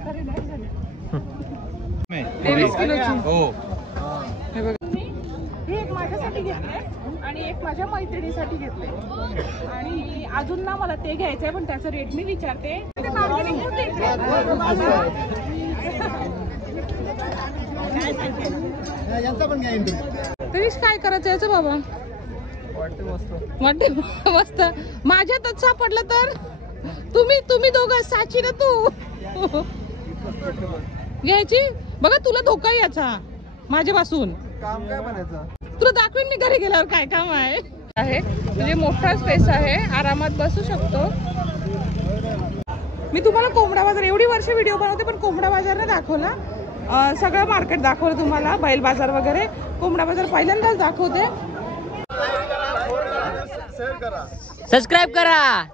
23 किलोची हो. हे बघा, हे एक माझ्यासाठी घेतले आणि एक माझ्या मैत्रिणीसाठी घेतले आणि अजून ना मला ते घ्यायचंय पण त्याचं रेट मी विचारते. तरीच काय करायचं याचं बाबा? वाटते मस्त. माझ्यातच सापडलं तर तुम्ही दोघं साची ना तू घ्यायची. बघा तुला धोका याचा माझ्यापासून. काम काय बनायचं तुला दाखवेन मी घरी गेल्यावर काय काम आहे. म्हणजे मोठा स्पेस आहे, आरामात बसू शकतो. मी तुम्हाला कोंबडा बाजार एवढी वर्ष व्हिडिओ बनवते पण कोंबडा बाजार नाही दाखवला. सगळं मार्केट दाखवलं तुम्हाला, बैल बाजार वगैरे. कोंबडा बाजार पहिल्यांदाच दाखवते. सबस्क्राईब करा.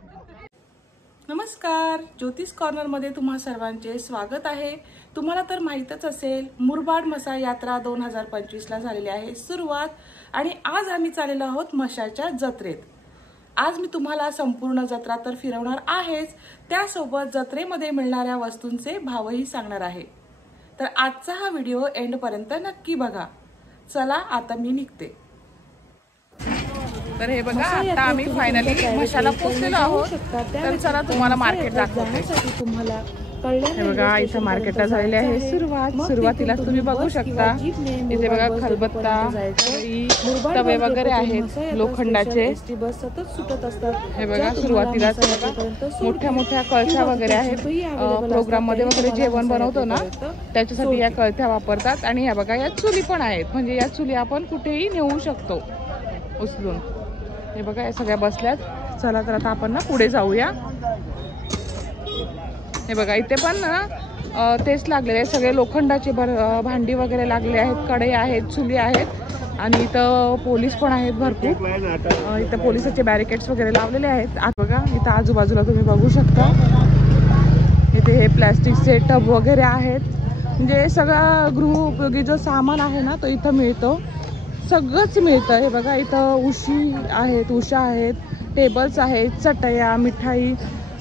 नमस्कार, ज्योतिष कॉर्नरमध्ये तुम्हा सर्वांचे स्वागत आहे. तुम्हाला तर माहीतच असेल, मुरबाड मसा यात्रा 2025ला झालेली आहे सुरुवात आणि आज आम्ही चाललेलो आहोत मशाच्या जत्रेत. आज मी तुम्हाला संपूर्ण जत्रा तर फिरवणार आहेच, त्यासोबत जत्रेमध्ये मिळणाऱ्या वस्तूंचे भावही सांगणार आहे. तर आजचा हा व्हिडिओ एंडपर्यंत नक्की बघा. चला आता मी निघते. तर हे बघा, आता आम्ही फायनली मशाला पोहोचलेलो आहोत. तर चला तुम्हाला मार्केट दाखवते. तुम्हाला हे बघा, इथं मार्केटला झालेले आहे सुरुवातीला तुम्ही बघू शकता. इथे बघा खलबत्ता, तवे वगैरे आहेत लोखंडाचे. हे बघा सुरुवातीला मोठ्या मोठ्या कळशा वगैरे आहेत. प्रोग्राम मध्ये वगैरे जेवण बनवतो ना त्याच्यासाठी या कळथ्या वापरतात. आणि ह्या बघा या चुली पण आहेत, म्हणजे या चुली आपण कुठेही नेऊ शकतो उचलून. हे बघा या सगळ्या बसल्यात. चला तर आता आपण ना पुढे जाऊया. हे बघा इथे पण ना तेच लागलेले आहे, सगळे लोखंडाचे भांडी वगैरे लागले आहेत, कढई आहेत, चुली आहेत. आणि इथं पोलीस पण आहेत भरपूर. इथं पोलिसाचे बॅरिकेड्स वगैरे लावलेले आहेत. आता बघा इथं आजूबाजूला तुम्ही बघू शकता. इथे हे प्लॅस्टिकचे टब वगैरे आहेत, म्हणजे सगळा गृहोपयोगी जो सामान आहे ना तो इथं मिळतो. सगळंच मिळतं. हे बघा इथं उशा आहेत, टेबल्स आहेत, चटया, मिठाई,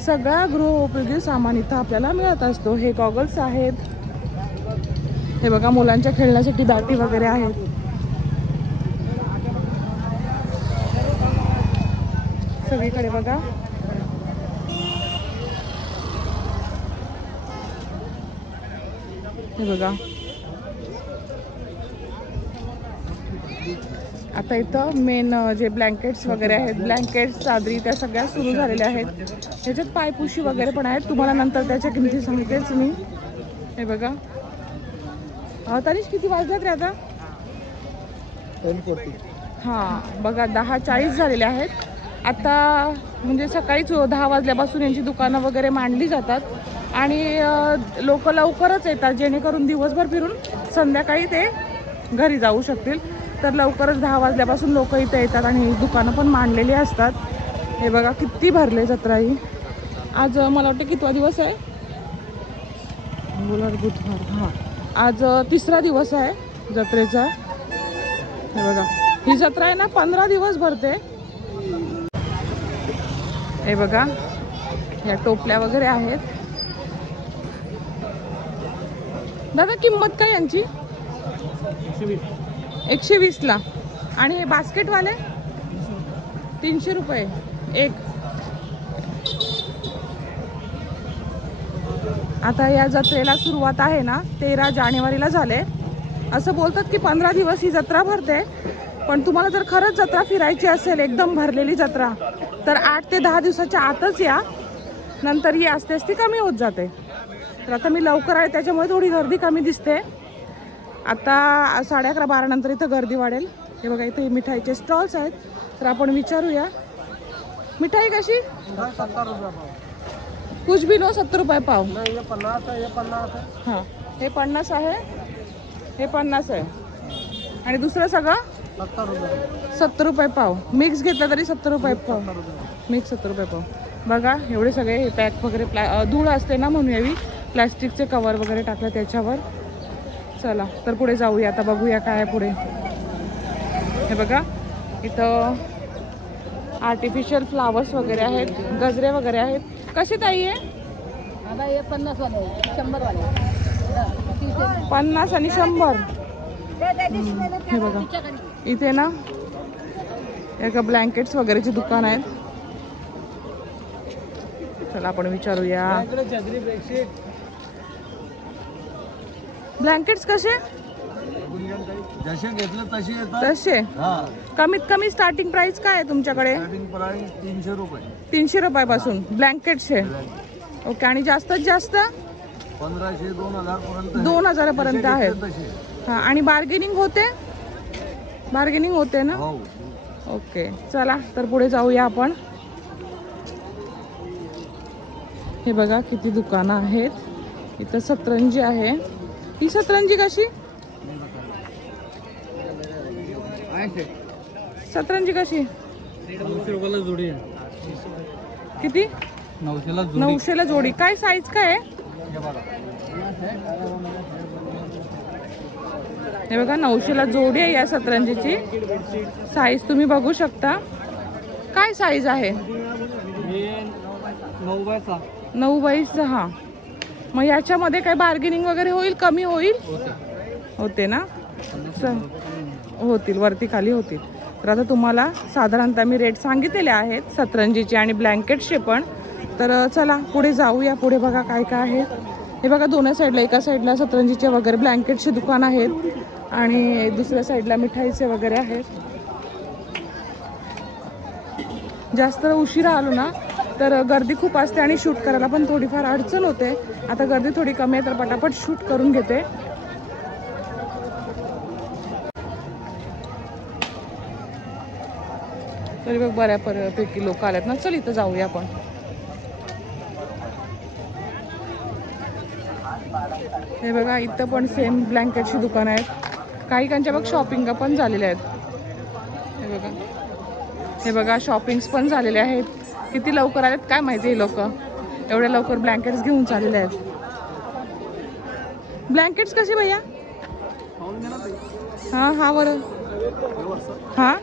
सगळा गृहोपयोगी सामान इथं आपल्याला मिळत असतो. हे गॉगल्स आहेत. हे बघा मुलांच्या खेळण्यासाठी बॅटी वगैरे आहेत. सगळीकडे बघा. हे बघा आता इथं मेन जे ब्लँकेट्स वगैरे आहेत, ब्लँकेट्स, चादरी, त्या सगळ्या सुरू झालेल्या आहेत. ह्याच्यात पायपुशी वगैरे पण आहेत. तुम्हाला नंतर त्याच्या किमती सांगतेच मी. हे बघा तरीच किती वाजल्यात रे आता? 10:40. हां बघा 10:40 झालेले आहेत. आता म्हणजे सकाळीच 10 वाजल्यापासून यांची दुकानं वगैरे मांडली जातात आणि लोक लवकरच येतात, जेणेकरून दिवसभर फिरून संध्याकाळी ते घरी जाऊ शकतील. तर लवकरच 10 वाजल्यापासून लोक इथे येतात आणि दुकानं पण मांडलेली असतात. हे बघा किती भरले जत्रा ही. आज मला वाटतं कितवा दिवस आहे? बुधवार. हां आज 3रा दिवस आहे जत्रेचा. हे बघा ही जत्रा आहे ना 15 दिवस भरते. हे बघा या टोपल्या वगैरे आहेत. दादा किंमत काय यांची? 120ला. आणि हे बास्केटवाले 300 रुपये एक. आता या जत्रेला सुरुवात आहे ना 13 जानेवारीला झाले. असं बोलतात की 15 दिवस ही जत्रा भरते. पण तुम्हाला जर खरंच जत्रा फिरायची असेल, एकदम भरलेली जत्रा, तर 8 ते 10 दिवसाच्या आतच या. नंतर ही असते असती कमी होत जाते. तर आता मी लवकर आहे त्याच्यामुळे थोडी गर्दी कमी दिसते. आता 11:30-12 नंतर इथं गर्दी वाढेल. हे बघा इथे मिठाईचे स्टॉल्स आहेत. तर आपण विचारूया मिठाई कशी? 70 रुपये पाव. कुछ भी लो 70 रुपये पाव. नाही हे 50 आहे, हे 50 आहे. हां हे 50 आहे, हे 50 आहे. आणि दुसरं सगळं 70 रुपये. 70 रुपये पाव. मिक्स घेतला तरी 70 रुपये पाव. मिक्स 70 रुपये पाव. बघा एवढे सगळे हे पॅक वगैरे धूळ असते ना म्हणून यावी, प्लॅस्टिकचे कवर वगैरे टाकलं त्याच्यावर. चला तर पुढे जाऊया. आता बघूया काय आहे पुढे. हे बघा इथं आर्टिफिशियल फ्लावर्स वगैरे आहेत, गजरे वगैरे आहेत. कशी ताई आहे? आता हे 50 वाले 100 वाले 50 आणि 100. हे बघा इथे ना एका ब्लँकेट्स वगैरेची दुकान आहेत. चला आपण विचारूया. ब्लँकेट्स कसे? जसे घेतले तसे येतात. तसे कमीत कमी स्टार्टिंग प्राइस काय आहे तुमच्याकडे? स्टार्टिंग प्राइस 300 रुपये. 300 रुपयापासून ब्लँकेटचे. ओके. आणि जास्तीत जास्त 1500 2000 पर्यंत. 2000 पर्यंत आहेत. हा. आणि बार्गेनिंग होते? बार्गेनिंग होते ना? हो. ओके. चला तर पुढे जाऊया आपण. हे बघा किती दुकानं आहेत. इथं सतरंजी आहे. ही सतरंजी कशी? सतरंजी कशी? 900 रुपयाला जोडी आहे. किती? 900ला 900ला जोडी. काय साईज काय आहे? हे बघा 900ला जोडी आहे या सतरंजीची. साईज तुम्ही बघू शकता. काय साईज आहे? 9/6. 9/6. मग याच्यामध्ये काय बार्गेनिंग वगैरे होईल? कमी होईल? होते ना? होतील, वरती खाली होतील. तर आता तुम्हाला साधारणतः मी रेट सांगितलेले आहेत सतरंजीचे आणि ब्लँकेटचे पण. तर चला पुढे जाऊया. पुढे बघा काय काय आहे. हे बघा दोन्ही साईडला, एका साईडला सतरंजीचे वगैरे ब्लँकेटचे दुकान आहेत आणि दुसऱ्या साईडला मिठाईचे वगैरे आहेत. जास्त उशिरा आलो ना तर गर्दी खूप असते आणि शूट करायला पण थोडीफार अडचण होते. आता गर्दी थोडी कमी आहे तर पटापट शूट करून घेते. तरी बघ बऱ्यापैकी लोक आलेत ना. चल इथं जाऊया आपण. हे बघा इथं पण सेम ब्लँकेटची दुकान आहेत. काही कांच्या बघ शॉपिंग पण झालेल्या आहेत. हे बघा शॉपिंग्स पण झालेले आहेत. किती लवकर आलेत काय माहिती हे लोक. एवढ्या लवकर ब्लँकेट्स घेऊन चाललेले आहेत. ब्लँकेट्स कसे भैया? हा हा बरं. हा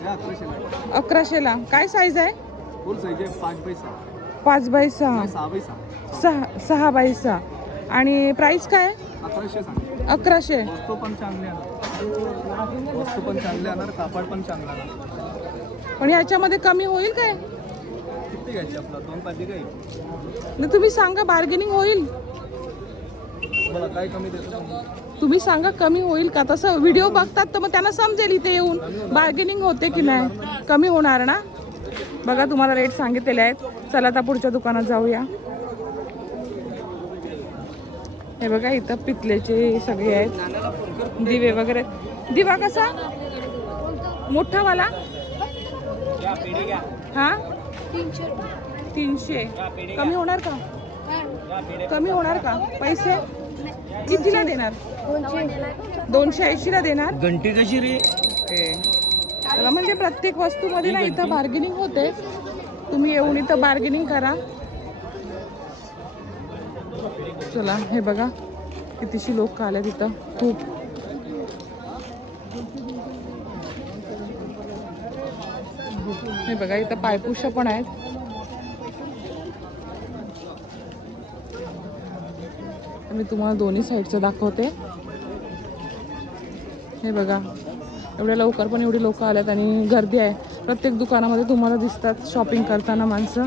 1100ला. काय साईज आहे? 5/6. 6/6. आणि प्राइस काय? 1100. वस्तू पण चांगली येणार, कापड पण चांगला. पण ह्याच्यामध्ये कमी होईल काय? किती घ्यायची आपला? 2 पाहिजे काही? नाही तुम्ही सांगा बार्गेनिंग होईल? मला काय कमी देतो? तुम्ही सांगा कमी होईल का? तसं व्हिडिओ बघतात तर मग त्यांना समजेल इथे येऊन बार्गेनिंग होते की नाही. कमी होणार ना? बघा तुम्हाला रेट सांगितलेले आहेत. चला आता पुढच्या दुकानात जाऊया. हे बघा इथं पितलेचे सगळे आहेत. दिवे वगैरे. दिवा कसा? मोठा वाला? हा 300. कमी होणार का? कमी होणार का? पैसे कितीला देणार? 280ला देणार. घंटी कशी रे? त्याला म्हणजे प्रत्येक वस्तूमध्ये ना इथं बार्गेनिंग होते. तुम्ही येऊन इथं बार्गेनिंग करा. चला हे बघा कितीशी लोक आले तिथं खूप. हे बघा इथं पायपुष्य पण आहेत. मी तुम्हाला दोन्ही साईडचं दाखवते. हे बघा एवढ्या लवकर पण एवढी लोक आल्यात आणि गर्दी आहे. प्रत्येक दुकानामध्ये तुम्हाला दिसतात शॉपिंग करताना माणसं.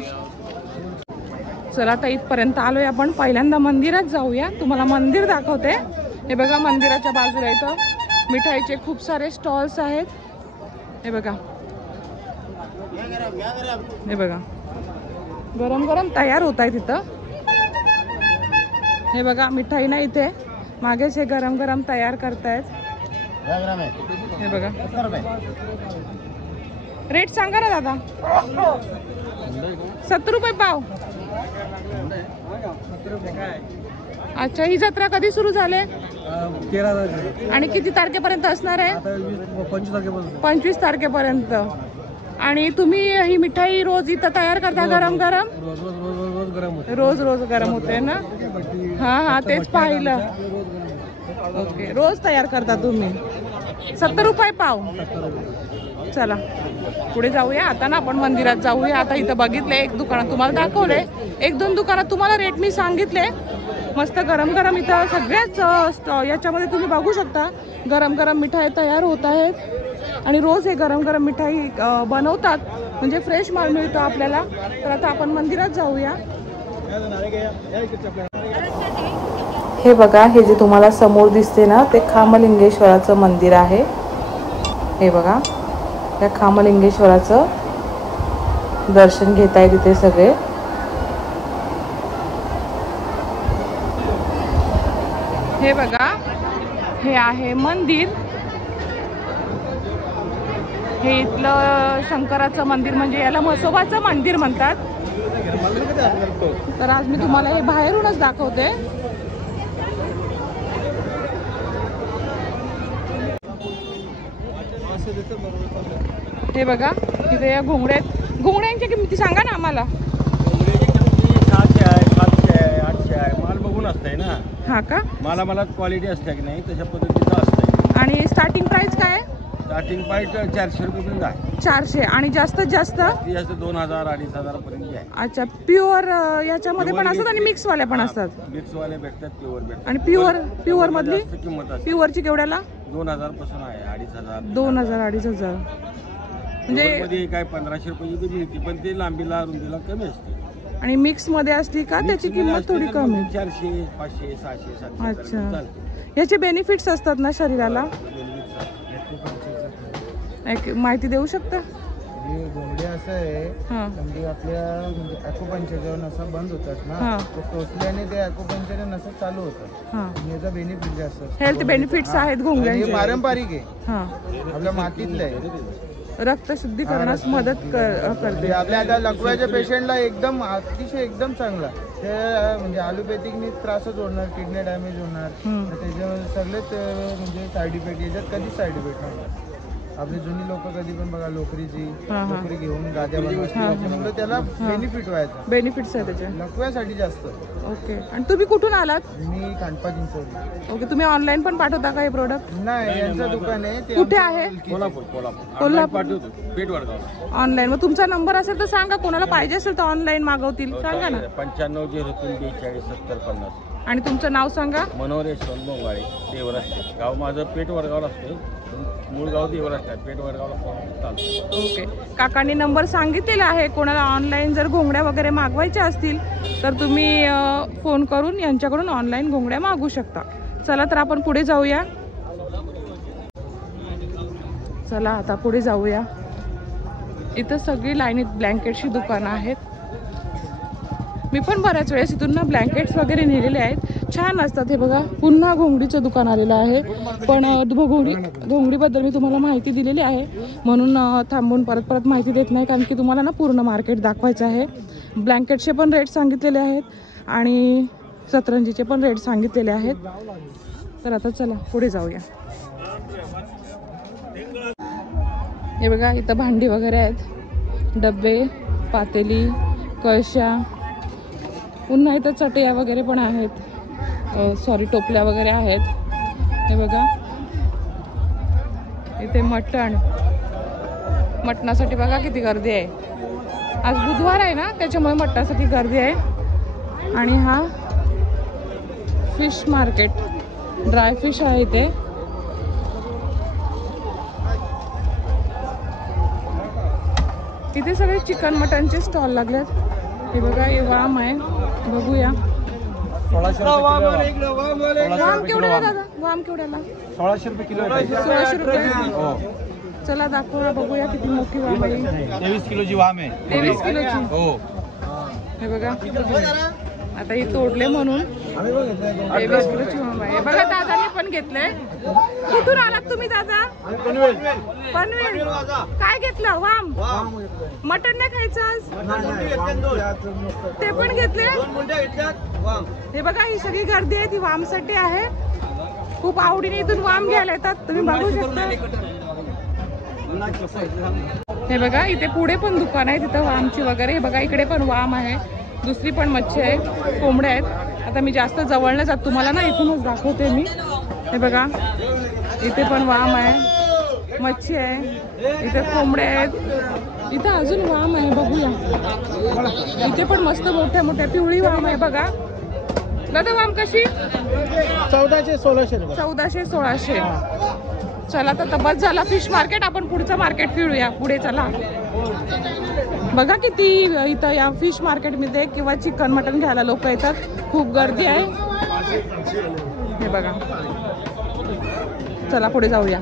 चला आता इथपर्यंत आलोय आपण. पहिल्यांदा मंदिरात जाऊया. तुम्हाला मंदिर दाखवते. हे बघा मंदिराच्या बाजूला इथं मिठाईचे खूप सारे स्टॉल्स आहेत. हे बघा हे बघा गरम गरम तयार होत आहे तिथं. हे बघा मिठाई ना इथे मागेच हे गरम गरम तयार करतायत. हे बघा रेट सांगा ना दादा. 70 रुपये पाव. अच्छा ही जत्रा कधी सुरू झाले? 13 आणि किती तारखेपर्यंत असणार आहे? 25 तारखेपासून. 25 तारखेपर्यंत. आणि तुम्ही ही मिठाई रोज इथं तयार करता गरम गरम? रोज गरम होते. रोज रोज गरम होते ना? हा हा तेच पाहिलं. ओके रोज तयार करता तुम्ही. 70 रुपये पाव. चला पुढे जाऊया. आता ना आपण मंदिरात जाऊया. आता इथं बघितले एक दुकानात तुम्हाला दाखवले. 1-2 दुकानात तुम्हाला रेट मी सांगितले. मस्त गरम गरम इथं सगळ्याच याच्यामध्ये तुम्ही बघू शकता गरम गरम मिठाई तयार होत आहेत आणि रोज हे गरम गरम मिठाई बनवतात म्हणजे फ्रेश माल मिळतो आपल्याला. तर आता आपण मंदिरात जाऊया. हे बघा, हे जे तुम्हाला समोर दिसते ना ते खामलिंगेश्वराचं मंदिर आहे. हे बघा, या खामलिंगेश्वराचं दर्शन घेत आहे तिथे सगळे. हे बघा, हे आहे मंदिर. हे इथलं शंकराचं मंदिर म्हणजे याला म्हसोबाचं मंदिर म्हणतात. तर आज मी तुम्हाला हे बाहेरूनच दाखवते. हे बघा, इथे या घोंगड्यांच्या किमती सांगा ना आम्हाला. 700 आहे, 700 आहे, 800 आहे. माल बघून असतंय ना. हा का? मला क्वालिटी असते की नाही तशा पद्धतीचं असतंय. आणि स्टार्टिंग प्राइस काय आहे? स्टार्टिंग प्राइस 400 रुपये आहे. 400. आणि जास्तीत जास्त 2000 2500 पर्यंत आहे. अच्छा, प्युअर याच्यामध्ये पण असतात आणि मिक्स वाले पण असतात. मिक्स वाले भेटतात, प्युअर भेटतात. आणि प्युअर मधली किंमत असते. प्युअरची केवढ्याला? 2000 पासून आहे, 2500. 2000 2500 म्हणजे मध्ये काय 1500 रुपये मिळते, पण ते लांबीला रुंदीला कमी असते. आणि मिक्स मध्ये असली का त्याची किंमत थोडी कमी. 400 500 600 700. अच्छा, याचे बेनिफिट्स असतात ना शरीराला? एक माहिती देऊ शकता? घोंगडे असं आहे म्हणजे आपल्या म्हणजे ॲक्युपंक्चर नसा बंद होतात ना, तर टोचल्याने ते ॲक्युपंक्चर नसा चालू होतात. याचा बेनिफिट जास्त असतो. हेल्थ बेनिफिट्स आहेत घोंगड्यांचे. पारंपरिक आहे, आपल्या मातीतलं आहे. रक्त शुद्धीकरणास मदत करते. आपल्या आता लकवाच्या पेशंटला एकदम अतिशय एकदम चांगला. ते म्हणजे ॲलोपॅथिकनी त्रासच होणार, किडनी डॅमेज होणार, त्याच्यामध्ये सगळेच म्हणजे साईड इफेक्ट. याच्यात कधीच साईड इफेक्ट नाही. आपली जुनी लोक कधी पण बघा लोकरी घेऊन गाद्या बनवतात, त्याला बेनिफिट व्हायचा. बेनिफिट्स आहे त्याचे लकव्यासाठी जास्त. ओके. आणि तुम्ही कुठून आलात? मी खांडपा चिंचवली. ओके. तुम्ही ऑनलाईन पण पाठवता का हे प्रोडक्ट? नाही, यांचं दुकान आहे. ते कुठे आहे? कोल्हापूर पेट वडगाव. ऑनलाईन. मग तुमचा नंबर असेल तर सांगा, कोणाला पाहिजे असेल तर ऑनलाईन मागवतील. सांगा ना. 9503 42 70 50. आणि तुमचं नाव सांगा. मनोहर यशवंत बोंगाळे, देवराष्ट्र. गाव माझं पेट वडगावला असते. मूळ गाव देवराष्ट्र, पेट वडगावला चालतं. ओके. काकांनी नंबर सांगितलेला आहे. कोणाला ऑनलाईन जर घोंगड्या वगैरे मागवायच्या असतील तर तुम्ही फोन करून यांच्याकडून ऑनलाईन घोंगड्या मागवू शकता. चला तर आपण पुढे जाऊया. चला आता पुढे जाऊया. इथं सगळी लाईनीत ब्लँकेटची दुकानं आहेत. मी पण बऱ्याच वेळेस इथून ना ब्लँकेट्स वगैरे नेलेले आहेत. छान असतात. हे बघा, पुन्हा घोंगडीचं दुकान आलेलं आहे. पण घोंगडीबद्दल मी तुम्हाला माहिती दिलेली आहे म्हणून थांबून परत माहिती देत नाही, कारण की तुम्हाला ना पूर्ण मार्केट दाखवायचं आहे. ब्लँकेटचे पण रेट सांगितलेले आहेत आणि सतरंजीचे पण रेट सांगितलेले आहेत. तर आता चला पुढे जाऊया. हे बघा, इथं भांडी वगैरे आहेत. डबे, पातेली, कळशा. पुन्हा इथं चटया वगैरे पण आहेत. टोपल्या वगैरे आहेत. हे बघा, इथे मटणासाठी बघा किती गर्दी आहे. आज बुधवार आहे ना, त्याच्यामुळे मटणासाठी गर्दी आहे. आणि हा फिश मार्केट, ड्राय फिश आहे इथे. इथे सगळे चिकन मटनचे स्टॉल लागलेत. हे बघा, हे वाम आहे, बघूया. 1600 वाम केवढ्याला दादा? वाम केवढ्याला? 1600 रुपये किलो. 1600 रुपये. चला दाखवा, बघूया किती मोठी वाम आहे. 23 किलोची वाम आहे. 23 किलोची. हो. हे बघा, आता ही तोडले म्हणून 23 किलोची वाम आहे. बघा, दादाने पण घेतलंय. कुठून आलात तुम्ही दादा? पनवेल. काय घेतलं? वाम. मटन नाही खायचं आज? ते पण घेतले. हे बघा, ही सगळी गर्दी आहे ती वामसाठी आहे. खूप आवडीने इथून वाम घ्यायला येतात. तुम्ही बघू शकता. हे बघा, इथे पुढे पण दुकान आहे तिथं वामची वगैरे. हे बघा, इकडे पण वाम आहे. दुसरी पण मच्छी आहे, कोंबड्या आहेत. आता मी जास्त जवळ नाही जात, तुम्हाला ना इथूनच दाखवते मी. हे बघा, इथे पण वाम आहे, मच्छी आहे, इथे कोंबड्या आहेत, इथे अजून वाम आहे. बघूया, इथे पण मस्त मोठ्या मोठ्या पिवळी वाम आहे बघा. दादा वाम कशी? 1400-1600 रुपये. 1400-1600. चला तर बस झाला फिश मार्केट. आपण पुढचं मार्केट फिरूया. पुढे चला. बघा किती इथं या फिश मार्केटमध्ये किंवा चिकन मटन घ्यायला लोक येतात. खूप गर्दी आहे हे बघा. चला पुढे जाऊया.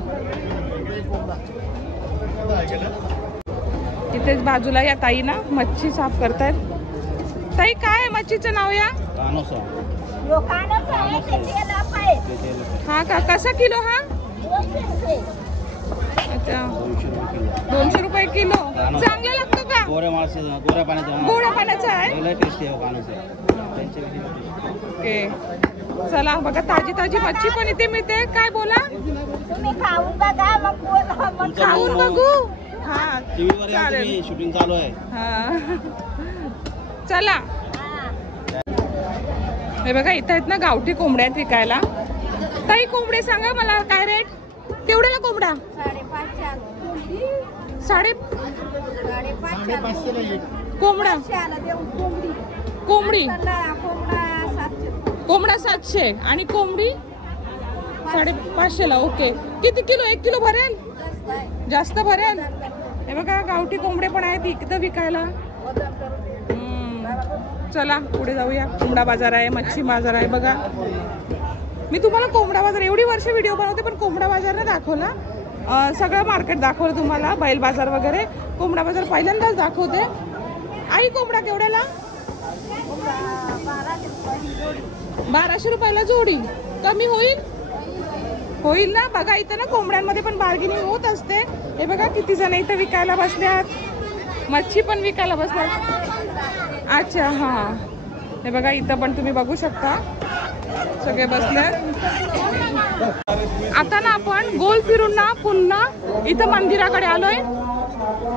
इथेच बाजूला या ताई ना मच्छी साफ करतायत. ताई काय आहे मच्छीचं नाव या? हा का, कसा किलो हा? अच्छा 200 रुपये किलो. चांगला लागतो का? गोड्या पाण्याचा आहे. ओके चला बघा ताजी ताजी मच्छी पण इथे मिळते. काय बोला? खाऊन बघू. हा चालेल. शूटिंग चालू आहे. हा चला. हे बघा इथं आहेत ना गावठी कोंबड्या आहेत विकायला. ताई कोंबडे सांगा मला काय रेट? तेवढ्याला कोंबडा 550. कोंबडा कोंबडी कोंबडा 700 आणि कोंबडी 550 ला. ओके किती किलो? 1 किलो भरेल? जास्त भरेल. हे बघा गावठी कोंबडे पण आहेत इथं विकायला. चला पुढे जाऊया. कोंबडा बाजार आहे, मच्छी बाजार आहे. बघा मी तुम्हाला कोंबडा बाजार एवढी वर्ष व्हिडिओ बनवते पण कोंबडा बाजार नाही दाखवला. सगळं मार्केट दाखवलं तुम्हाला. बैल बाजार वगैरे. कोंबडा बाजार पहिल्यांदाच दाखवते. आई कोंबडा केवढ्याला? 1200 रुपयाला जोडी. कमी होईल? होईल ना. बघा इथं ना कोंबड्यांमध्ये पण बार्गेनिंग होत असते. हे बघा किती जण इथं विकायला बसल्यात. मच्छी पण विकायला बसल्यात. अच्छा हा हे बघा इथं पण तुम्ही बघू शकता सगळे बसल्यात. आता ना आपण गोल फिरून ना पुन्हा इथं मंदिराकडे आलोय.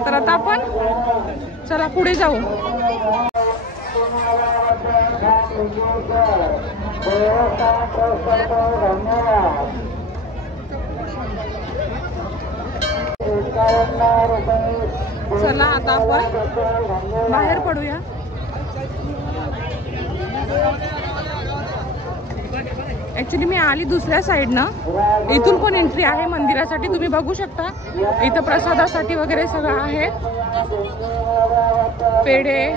तर आता आपण चला पुढे जाऊ. चला आता आपण बाहेर पडूया. ऍक्च्युली मी आली दुसऱ्या साईडनं. इथून पण एंट्री आहे मंदिरासाठी. तुम्ही बघू शकता इथं प्रसादासाठी वगैरे सगळं आहे. पेढे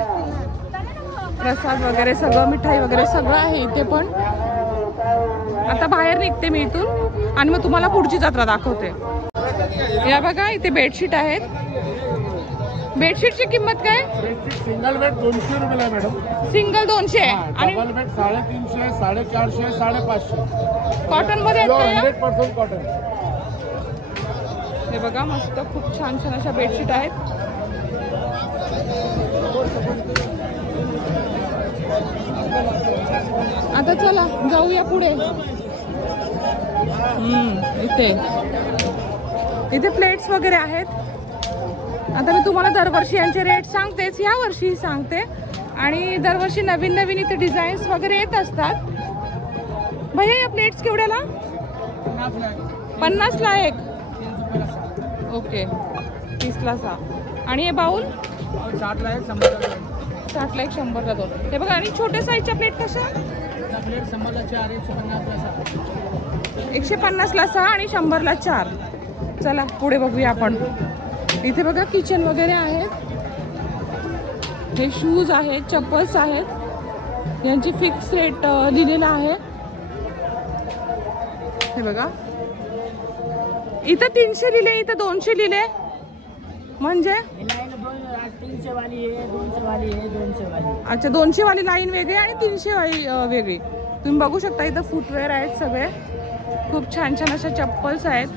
प्रसाद वगैरे सगळं, मिठाई वगैरे सगळं आहे इथे पण. आता बाहेर निघते मी इथून आणि मग तुम्हाला पुढची जत्रा दाखवते. या बघा इथे बेडशीट आहेत. बेडशीटची किंमत काय? सिंगल बेड 200 रुपये आहे मॅडम. सिंगल 200 आणि डबल बेड 350, 450, 550. कॉटन मध्ये 100% कॉटन. हे बघा मस्त खूप छान छान अशा बेडशीट आहेत. आता चला जाऊया पुढे. इथे प्लेट्स वगैरे आहेत. आता मी तुम्हाला दरवर्षी यांचे रेट सांगतेच, या वर्षी सांगते. आणि दरवर्षी नवीन नवीन इथे डिझाईन्स वगैरे येत असतात. भैया या प्लेट्स केवढ्याला? 50 ला एक. ओके 30 ला 6. आणि हे बाउल 60 ला 100 ला 60 ला 1, 100 ला 2. हे बघा. आणि छोट्या साईजच्या प्लेट कशा? प्लेट 100 ला 4, 150 ला 6. 150 ला 6 आणि 100 ला 4. चला पुढे बघूया आपण. इथे बघा किचन वगैरे आहेत. हे शूज आहेत, चप्पल्स आहेत. यांची फिक्स रेट लिहिलेला आहे. हे बघा इथं 300 लिहिले, इथं 200 लिहिले. म्हणजे 300 वाली है, 200 वाली है, 200 वाली. अच्छा 200 वाली लाईन वेगळी आणि 300 वाली वेगळी. तुम्ही बघू शकता इथं फुटवेअर आहेत सगळे. खूप छान छान अशा चप्पल्स आहेत.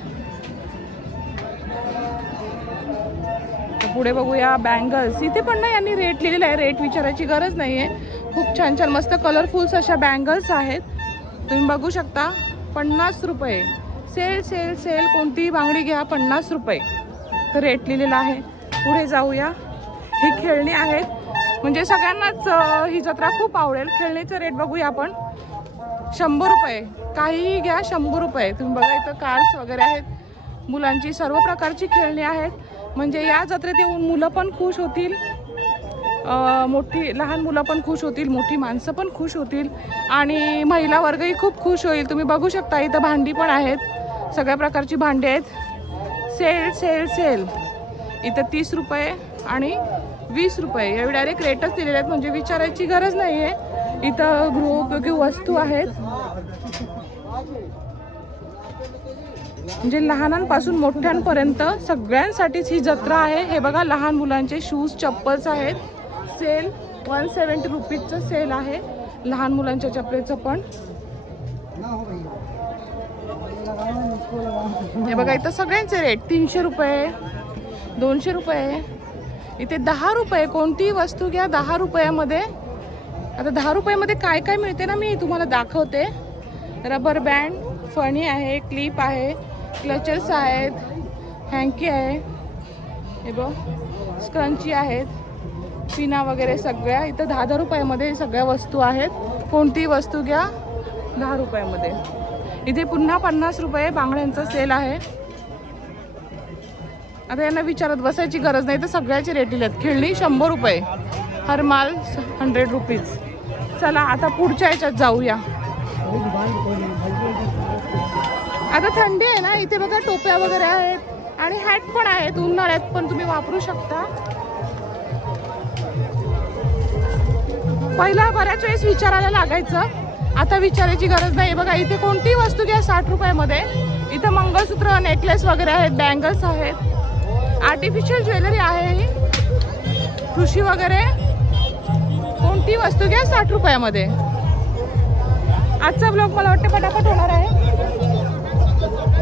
पुढे बघूया बँगल्स. इथे पण ना यांनी रेट लिहिलेला आहे. रेट विचारायची गरज नाहीये. खूप छान छान मस्त कलरफुल्स अशा बँगल्स आहेत. तुम्ही बघू शकता 50 रुपये. Sale sale sale. कोणतीही बांगडी घ्या 50 रुपये तर रेट लिहिलेला आहे. पुढे जाऊया. ही खेळणी आहेत. म्हणजे सगळ्यांनाच ही जत्रा खूप आवडेल. खेळणीचं रेट बघूया आपण. 100 रुपये. काहीही घ्या 100 रुपये. तुम्ही बघा इथं कार्स वगैरे आहेत. मुलांची सर्व प्रकारची खेळणी आहेत. म्हणजे या जत्रेत येऊन मुलं पण खुश होतील लहान मुलं पण खुश होतील, मोठी माणसं पण खुश होतील आणि महिला वर्गही खूप खुश होईल. तुम्ही बघू शकता इथं भांडी पण आहेत, सगळ्या प्रकारची भांडी आहेत. Sale sale sale. इथं 30 रुपये आणि 20 रुपये एवढे डायरेक्ट रेटच दिलेले आहेत, म्हणजे विचारायची गरज नाही आहे. इथं गृहोपयोगी वस्तू आहेत, म्हणजे लहानांपासून मोठ्यांपर्यंत सगळ्यांसाठीच ही जत्रा आहे. हे बघा लहान मुलांचे शूज चप्पल्स आहेत. सेल 170 रुपीजचं सेल आहे लहान मुलांच्या चपलेचं पण. हे बघा इथं सगळ्यांचे रेट 300 रुपये, 200 रुपये, इथे 10 रुपये. कोणतीही वस्तू घ्या 10 रुपयामध्ये. आता 10 रुपयामध्ये काय काय मिळते ना मी तुम्हाला दाखवते. रबर बँड, फणी आहे, क्लिप आहे, क्लचर्स आहेत, हँकी आहे, हे बघ स्क्रंची आहेत, पिना वगैरे सगळ्या इथं 10-10 रुपयामध्ये सगळ्या वस्तू आहेत. कोणतीही वस्तू घ्या 10 रुपयामध्ये. इथे पुन्हा 50 रुपये बांगड्यांचा सेल आहे. आता यांना विचारत बसायची गरज नाही, तर सगळ्याचे रेट दिलेत. खेळणी 100 रुपये, हर माल 100 रुपीज. चला आता पुढच्या याच्यात जाऊया. आता थंडी आहे ना, इथे बघा टोप्या वगैरे आहेत आणि हॅट पण आहेत, उन्हाळ्यात पण तुम्ही वापरू शकता. पहिला बऱ्याच वेळेस विचारायला लागायचं, आता विचारायची गरज नाही. बघा इथे कोणतीही वस्तू घ्या 60 रुपयामध्ये. इथं मंगळसूत्र, नेकलेस वगैरे आहेत, बँगल्स आहेत, आर्टिफिशियल ज्वेलरी आहे, ठुशी वगैरे. कोणती वस्तू घ्या 60 रुपयामध्ये. आजचा ब्लॉग मला वाटतं पटापट होणार आहे.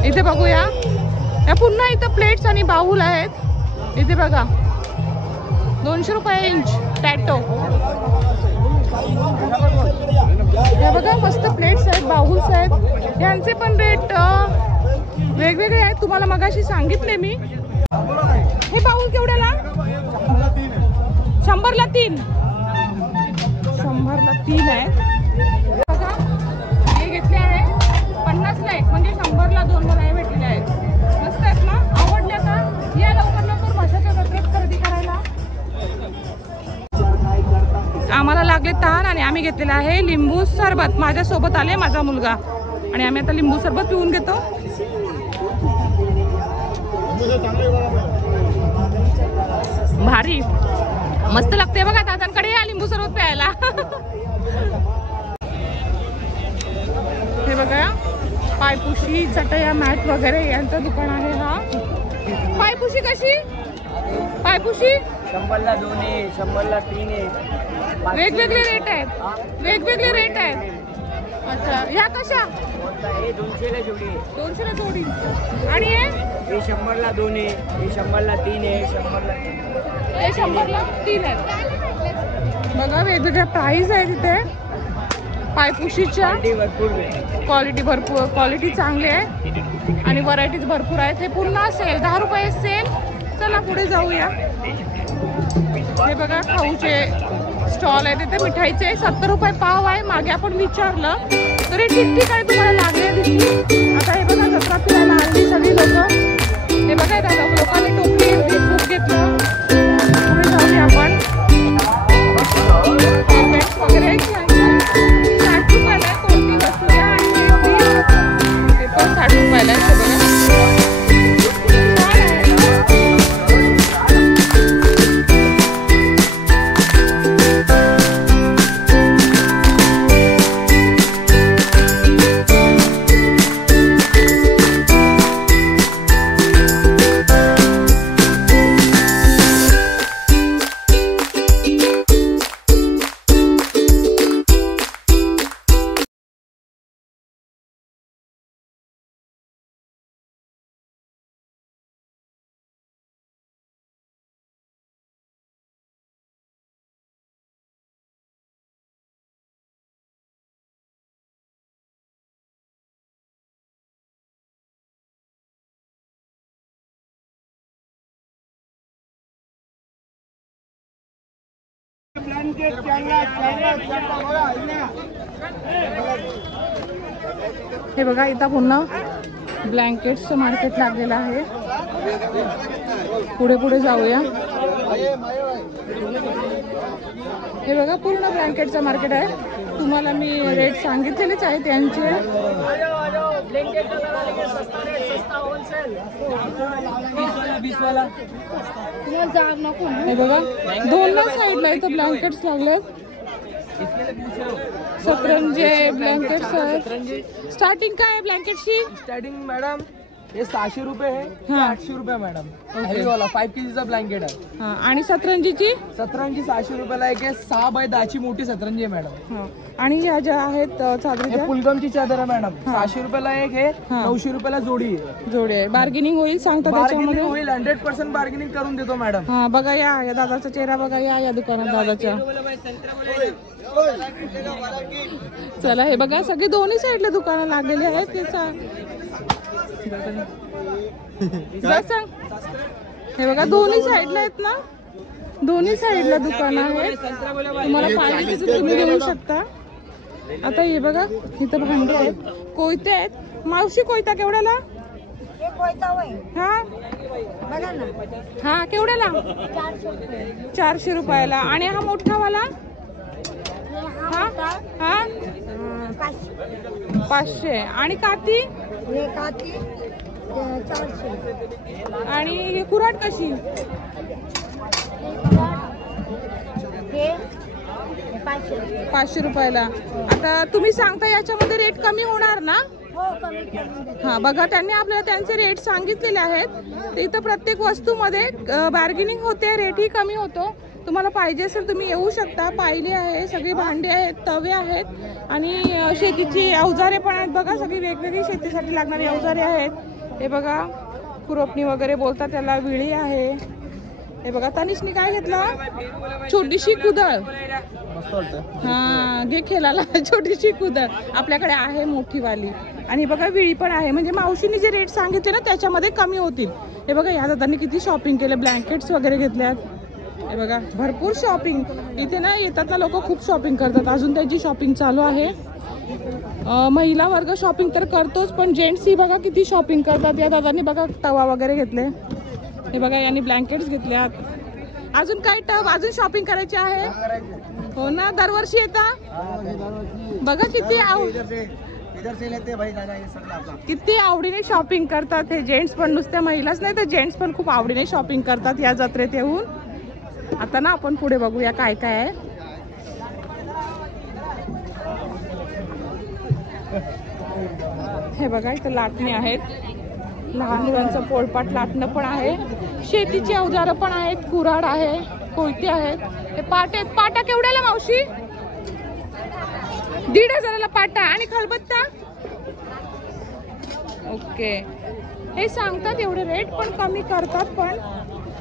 इथे बघूया, या पुन्हा इथं प्लेट्स आणि बाउल आहेत. इथे बघा 200 रुपये इंच टॅटो. हे बघा मस्त प्लेट्स आहेत, बाउल्स आहेत. यांचे पण रेट वेगवेगळे आहेत, तुम्हाला मगाशी सांगितले मी. हे बाउल केवढ्याला? 100ला 3. 100ला 3 आहे. बघा हे घेतले आहे 50ला 1, म्हणजे 100ला 2 मला भेटलेले आहेत. मस्त आहेत ना, आवडले का? या लवकर लवकर भाषाच्या जत्रेत खरेदी करायला. आम्हाला लागले ताण आणि आम्ही घेतलेला आहे लिंबू सरबत. माझ्यासोबत आले माझा मुलगा आणि आम्ही आता लिंबू सरबत पिऊन घेतो. भारी मस्त लागते बघा. दादांकडे या लिंबू सरबत प्यायला. हे बघा पायपुशी, चटया, मॅट वगैरे यांचं दुकान आहे. हा पायपुशी कशी? पायपुशी 100ला 2 आहे, 100ला 3 आहे. वेगवेगळे रेट आहेत, वेगवेगळे रेट आहेत. अच्छा ह्या कशा? हे 200ला जोडी आहे. 200ला जोडी. आणि हे 100ला 2 आहे, हे 100ला 3 आहे, 100ला 3. हे 100ला 3 आहेत. बघा वेगवेगळ्या प्राइस आहेत इथे पायपुशीच्या. क्वालिटी भरपूर, क्वालिटी चांगली आहे आणि व्हरायटीज भरपूर आहेत. हे पुन्हा सेल 10 रुपये सेल. चला पुढे जाऊया. हे बघा खाऊचे स्टॉल आहे, तिथे मिठाईचे 70 रुपये पाव आहे. मागे आपण विचारलं तरी ठिकठिकाणी तुम्हाला लागले दिसली. आता हे बघा जत्रा फिरायला आली सगळी लोक. हे बघा दादा लोकांनी टोपी घेतली, खूप घेतलं. पुढे जाऊया आपण. वगैरे 60 रुपयाला आहे. कोणती वस्तू घ्या आणि ते पण 60 रुपयाला आहे. बघा हे बघा इथं पुन्हा ब्लँकेट्सचं मार्केट लागलेलं आहे. पुढे पुढे जाऊया. हे बघा पूर्ण ब्लँकेटचं मार्केट आहे. तुम्हाला मी रेट सांगितलेलेच आहे त्यांचे. हे बघा दोन साईडला इथं ब्लँकेट्स लागलेत. सतरंजी ब्लँकेट्स आहेत. स्टार्टिंग काय आहे ब्लँकेटची? स्टार्टिंग मॅडम हे 600 रुपये आहे. हा. 800 रुपये मॅडम. हेवाला 5 kgचा ब्लँकेट आहे. हा, आणि सतरंजीची? सतरंजी 600 रुपयाला एक आहे. 6 बाय 10ची मोठी सतरंजी आहे मॅडम. हा. आणि ह्या ज्या आहेत चादरीच्या? फुलगमची चादर आहे मॅडम. 600 रुपयाला एक आहे. हा. 900 रुपयाला जोडी आहे. जोडी आहे. बार्गेनिंग होईल सांगता बार्गेनिंग त्याच्यामध्ये? होईल. 100% बार्गेनिंग करून देतो मॅडम. हा बघा या दादाचा चेहरा बघा या दुकानात दादाच्या. चला हे बघा सगळे दोन्ही साईडला दुकानं लागलेली आहेत. हे बघा दोन्ही साईडला आहेत ना, दोन्ही साईडला दुकानं आहेत. तुम्हाला पाहिजे तसं तुम्ही घेऊ शकता. आता हे बघा इथं भांडे आहेत, कोयते आहेत. मावशी कोयता केवढ्याला? हा हा केवढ्याला? 400 रुपयाला. आणि हा मोठावाला? हा हा 500. आणि काती? आणि कुऱ्हाड कशी? 500 रुपयाला. आता तुम्ही सांगता याच्यामध्ये रेट कमी होणार ना? हा बघा त्यांनी आपल्याला त्यांचे रेट सांगितलेले आहेत. तर इथं प्रत्येक वस्तूमध्ये बार्गेनिंग होते, रेटही कमी होतो. तुम्हाला पाहिजे असेल तुम्ही येऊ शकता. पाहिले आहे, सगळी भांडी आहेत, तवे आहेत आणि शेतीची अवजारे पण आहेत. बघा सगळी वेगवेगळी शेतीसाठी लागणारी अवजारे आहेत. हे बघा खुरपणी वगैरे बोलतात त्याला, विळी आहे. हे बघा तनिषनी काय घेतलं? छोटीशी कुदळ. हा घे खेळाला छोटीशी कुदळ. आपल्याकडे आहे मोठीवाली. आणि बघा विळी पण आहे. म्हणजे मावशीने जे रेट सांगितले ना त्याच्यामध्ये कमी होतील. हे बघा या दादांनी किती शॉपिंग केलं, ब्लँकेट्स वगैरे घेतल्यात. हे बघा भरपूर शॉपिंग इथे ना येतात ना लोक, खूप शॉपिंग करतात. अजून त्यांची शॉपिंग चालू आहे. महिला वर्ग शॉपिंग तर करतोच, पण जेंट्स ही बघा किती शॉपिंग करतात. या दादांनी बघा तवा वगैरे घेतले. हे बघा यांनी ब्लँकेट्स घेतल्यात. अजून काय टब अजून शॉपिंग करायची आहे? हो ना, दरवर्षी येता. बघा किती आवडीने शॉपिंग करतात हे जेंट्स पण. नुसत्या महिलाच नाही तर जेंट्स पण खूप आवडीने शॉपिंग करतात या जत्रेत येऊन. आता ना आपण पुढे बघूया काय काय आहे. हे बघा इथं लाटणे आहेत, लहान मुलांचं पोळपाट लाटणं पण आहे. शेतीची अवजारं पण आहेत, कुऱ्हाड आहे, कोयते आहेत. हे पाट आहेत. पाटा केवढ्याला मावशी? 1,500ला पाटा. आणि खलबत्ता? ओके. हे सांगतात एवढे रेट पण कमी करतात पण,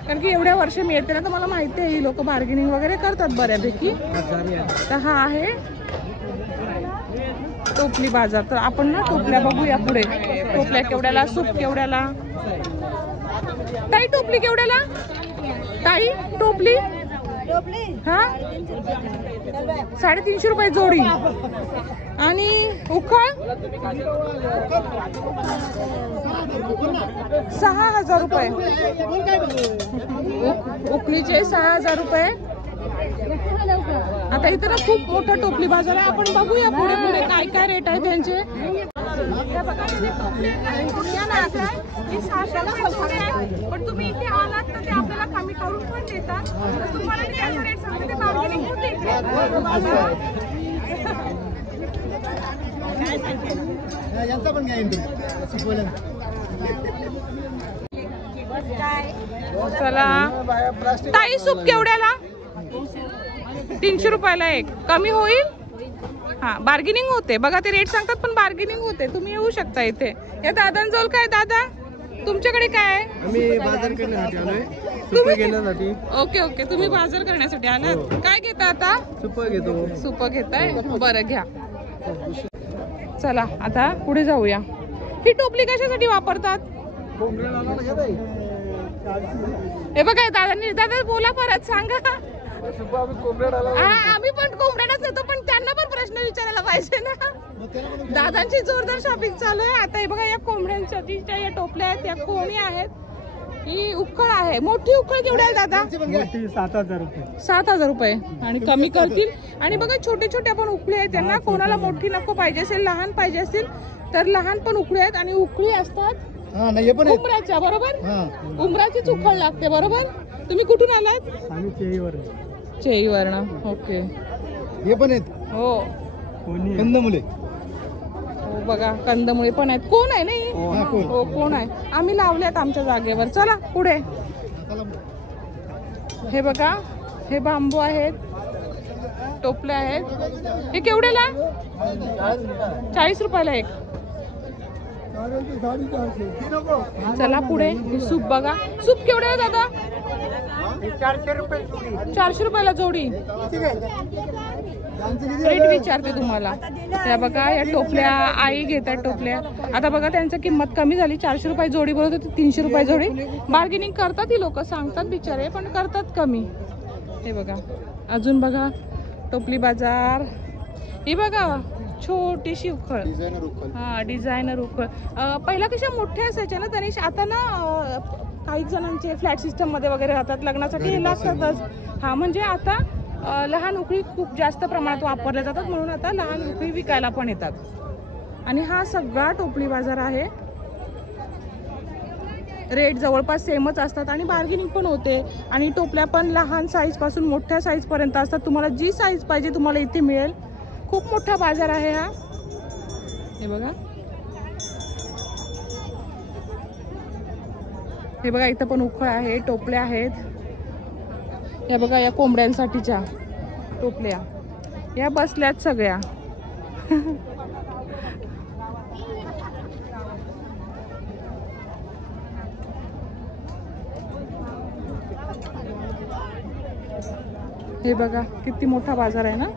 कारण की एवढ्या वर्ष मिळते ना तर मला माहिती आहे ही लोक बार्गेनिंग वगैरे करतात बऱ्यापैकी. तर हा आहे टोपली बाजार. तर आपण ना टोपल्या बघूया पुढे. टोपल्या केवढ्याला? सूप केवढ्याला? ताई टोपली केवढ्याला? ताई टोपली हा 350 रुपये जोडी. आणि उखळ 6,000 रुपये. उखलीचे 6,000 रुपये. आता इथं ना खूप मोठा टोपली बाजार आहे. आपण बघूया पुढे पुढे काय काय रेट आहे त्यांचे. पण तुम्ही इथे आलात तर ते आपल्याला कमी करून पण देतात. तुम्हाला त्याचा रेट सांगते ते बार्गेनिंग होते. चला ताई सूप केवढ्याला? 300 रुपयाला एक. कमी होईल? हा बार्गेनिंग होते. बघा ते रेट सांगतात पण बार्गेनिंग होते. तुम्ही येऊ शकता इथे. या दादांजवळ काय? दादा तुमच्याकडे काय आहे? आम्ही बाजार करण्यासाठी आलोय. तुम्ही घेण्यासाठी. Okay okay. तुम्ही बाजार करण्यासाठी आलात. काय घेता आता? सुप घेतो. सुप घेताय? बरं घ्या. चला आता पुढे जाऊया. ही टोपली कशासाठी वापरतात? हे बघा दादांनी. दादा बोला परत सांगा. आम्ही पण कोंबड्यालाच येतो पण त्यांना पण प्रश्न विचारायला पाहिजे ना. दादांची जोरदार शॉपिंग चालू आहे. आता हे बघा या कोंबड्यांच्या या टोपल्या आहेत, या कोणी आहेत. ही उकळ आहे. मोठी उकळ केवढी आहे दादा? 7,000 रुपये. 7,000 रुपये. आणि कमी करतील. आणि बघा छोटे छोटे पण उकळी आहेत. त्यांना कोणाला मोठी नको पाहिजे असेल, लहान पाहिजे असतील तर लहान पण उकळी आहेत. आणि उकळी असतात उमराच्या, बरोबर? उमराचीच उकळ लागते, बरोबर? तुम्ही कुठून आलात? आम्ही चेईवरनं. ओके. हे पण आहेत हो कंदमुळे. हो बघा कंदमुळे पण आहेत. कोण आहे नाही? हो कोण आहे. आम्ही लावल्यात आमच्या जागेवर. चला पुढे. हे बघा हे बांबू आहेत, टोपले आहेत. हे केवढ्याला? 40 रुपयाला एक. चला पुढे. हे सूप बघा. सूप केवढे आहे दादा? 400 रुपये. 400 रुपयाला जोडी. रेट विचारते तुम्हाला. त्या बघा या टोपल्या आई घेतात टोपल्या. आता बघा त्यांची किंमत कमी झाली. 400 रुपये जोडी बोलत होती, 300 रुपये जोडी. बार्गेनिंग करतात ही लोक, सांगतात बिचारे पण करतात कमी. हे बघा अजून बघा टोपली बाजार. ही बघा छोटीशी उखळ. हा डिझायनर उखळ. पहिला कशा मोठ्या असायच्या ना तनिष. आता ना काही जणांचे फ्लॅट सिस्टम मध्ये वगैरे राहतात, लग्नासाठी हे लागतातच. हा म्हणजे आता लहान उकळी खूप जास्त प्रमाणात वापरल्या जातात, म्हणून आता लहान उकळी विकायला पण येतात. आणि हा सगळा टोपली बाजार आहे. रेट जवळपास सेमच असतात आणि बार्गेनिंग पण होते. आणि टोपल्या पण लहान साईज पासून मोठ्या साईज पर्यंत असतात. तुम्हाला जी साईज पाहिजे तुम्हाला इथे मिळेल. खूप मोठा बाजार आहे हा. हे बघा हे बघा इथं पण उखळ आहे, टोपल्या आहेत. या बघा या कोंबड्यांसाठीच्या टोपल्या या बसल्यात सगळ्या. हे बघा किती मोठा बाजार आहे ना.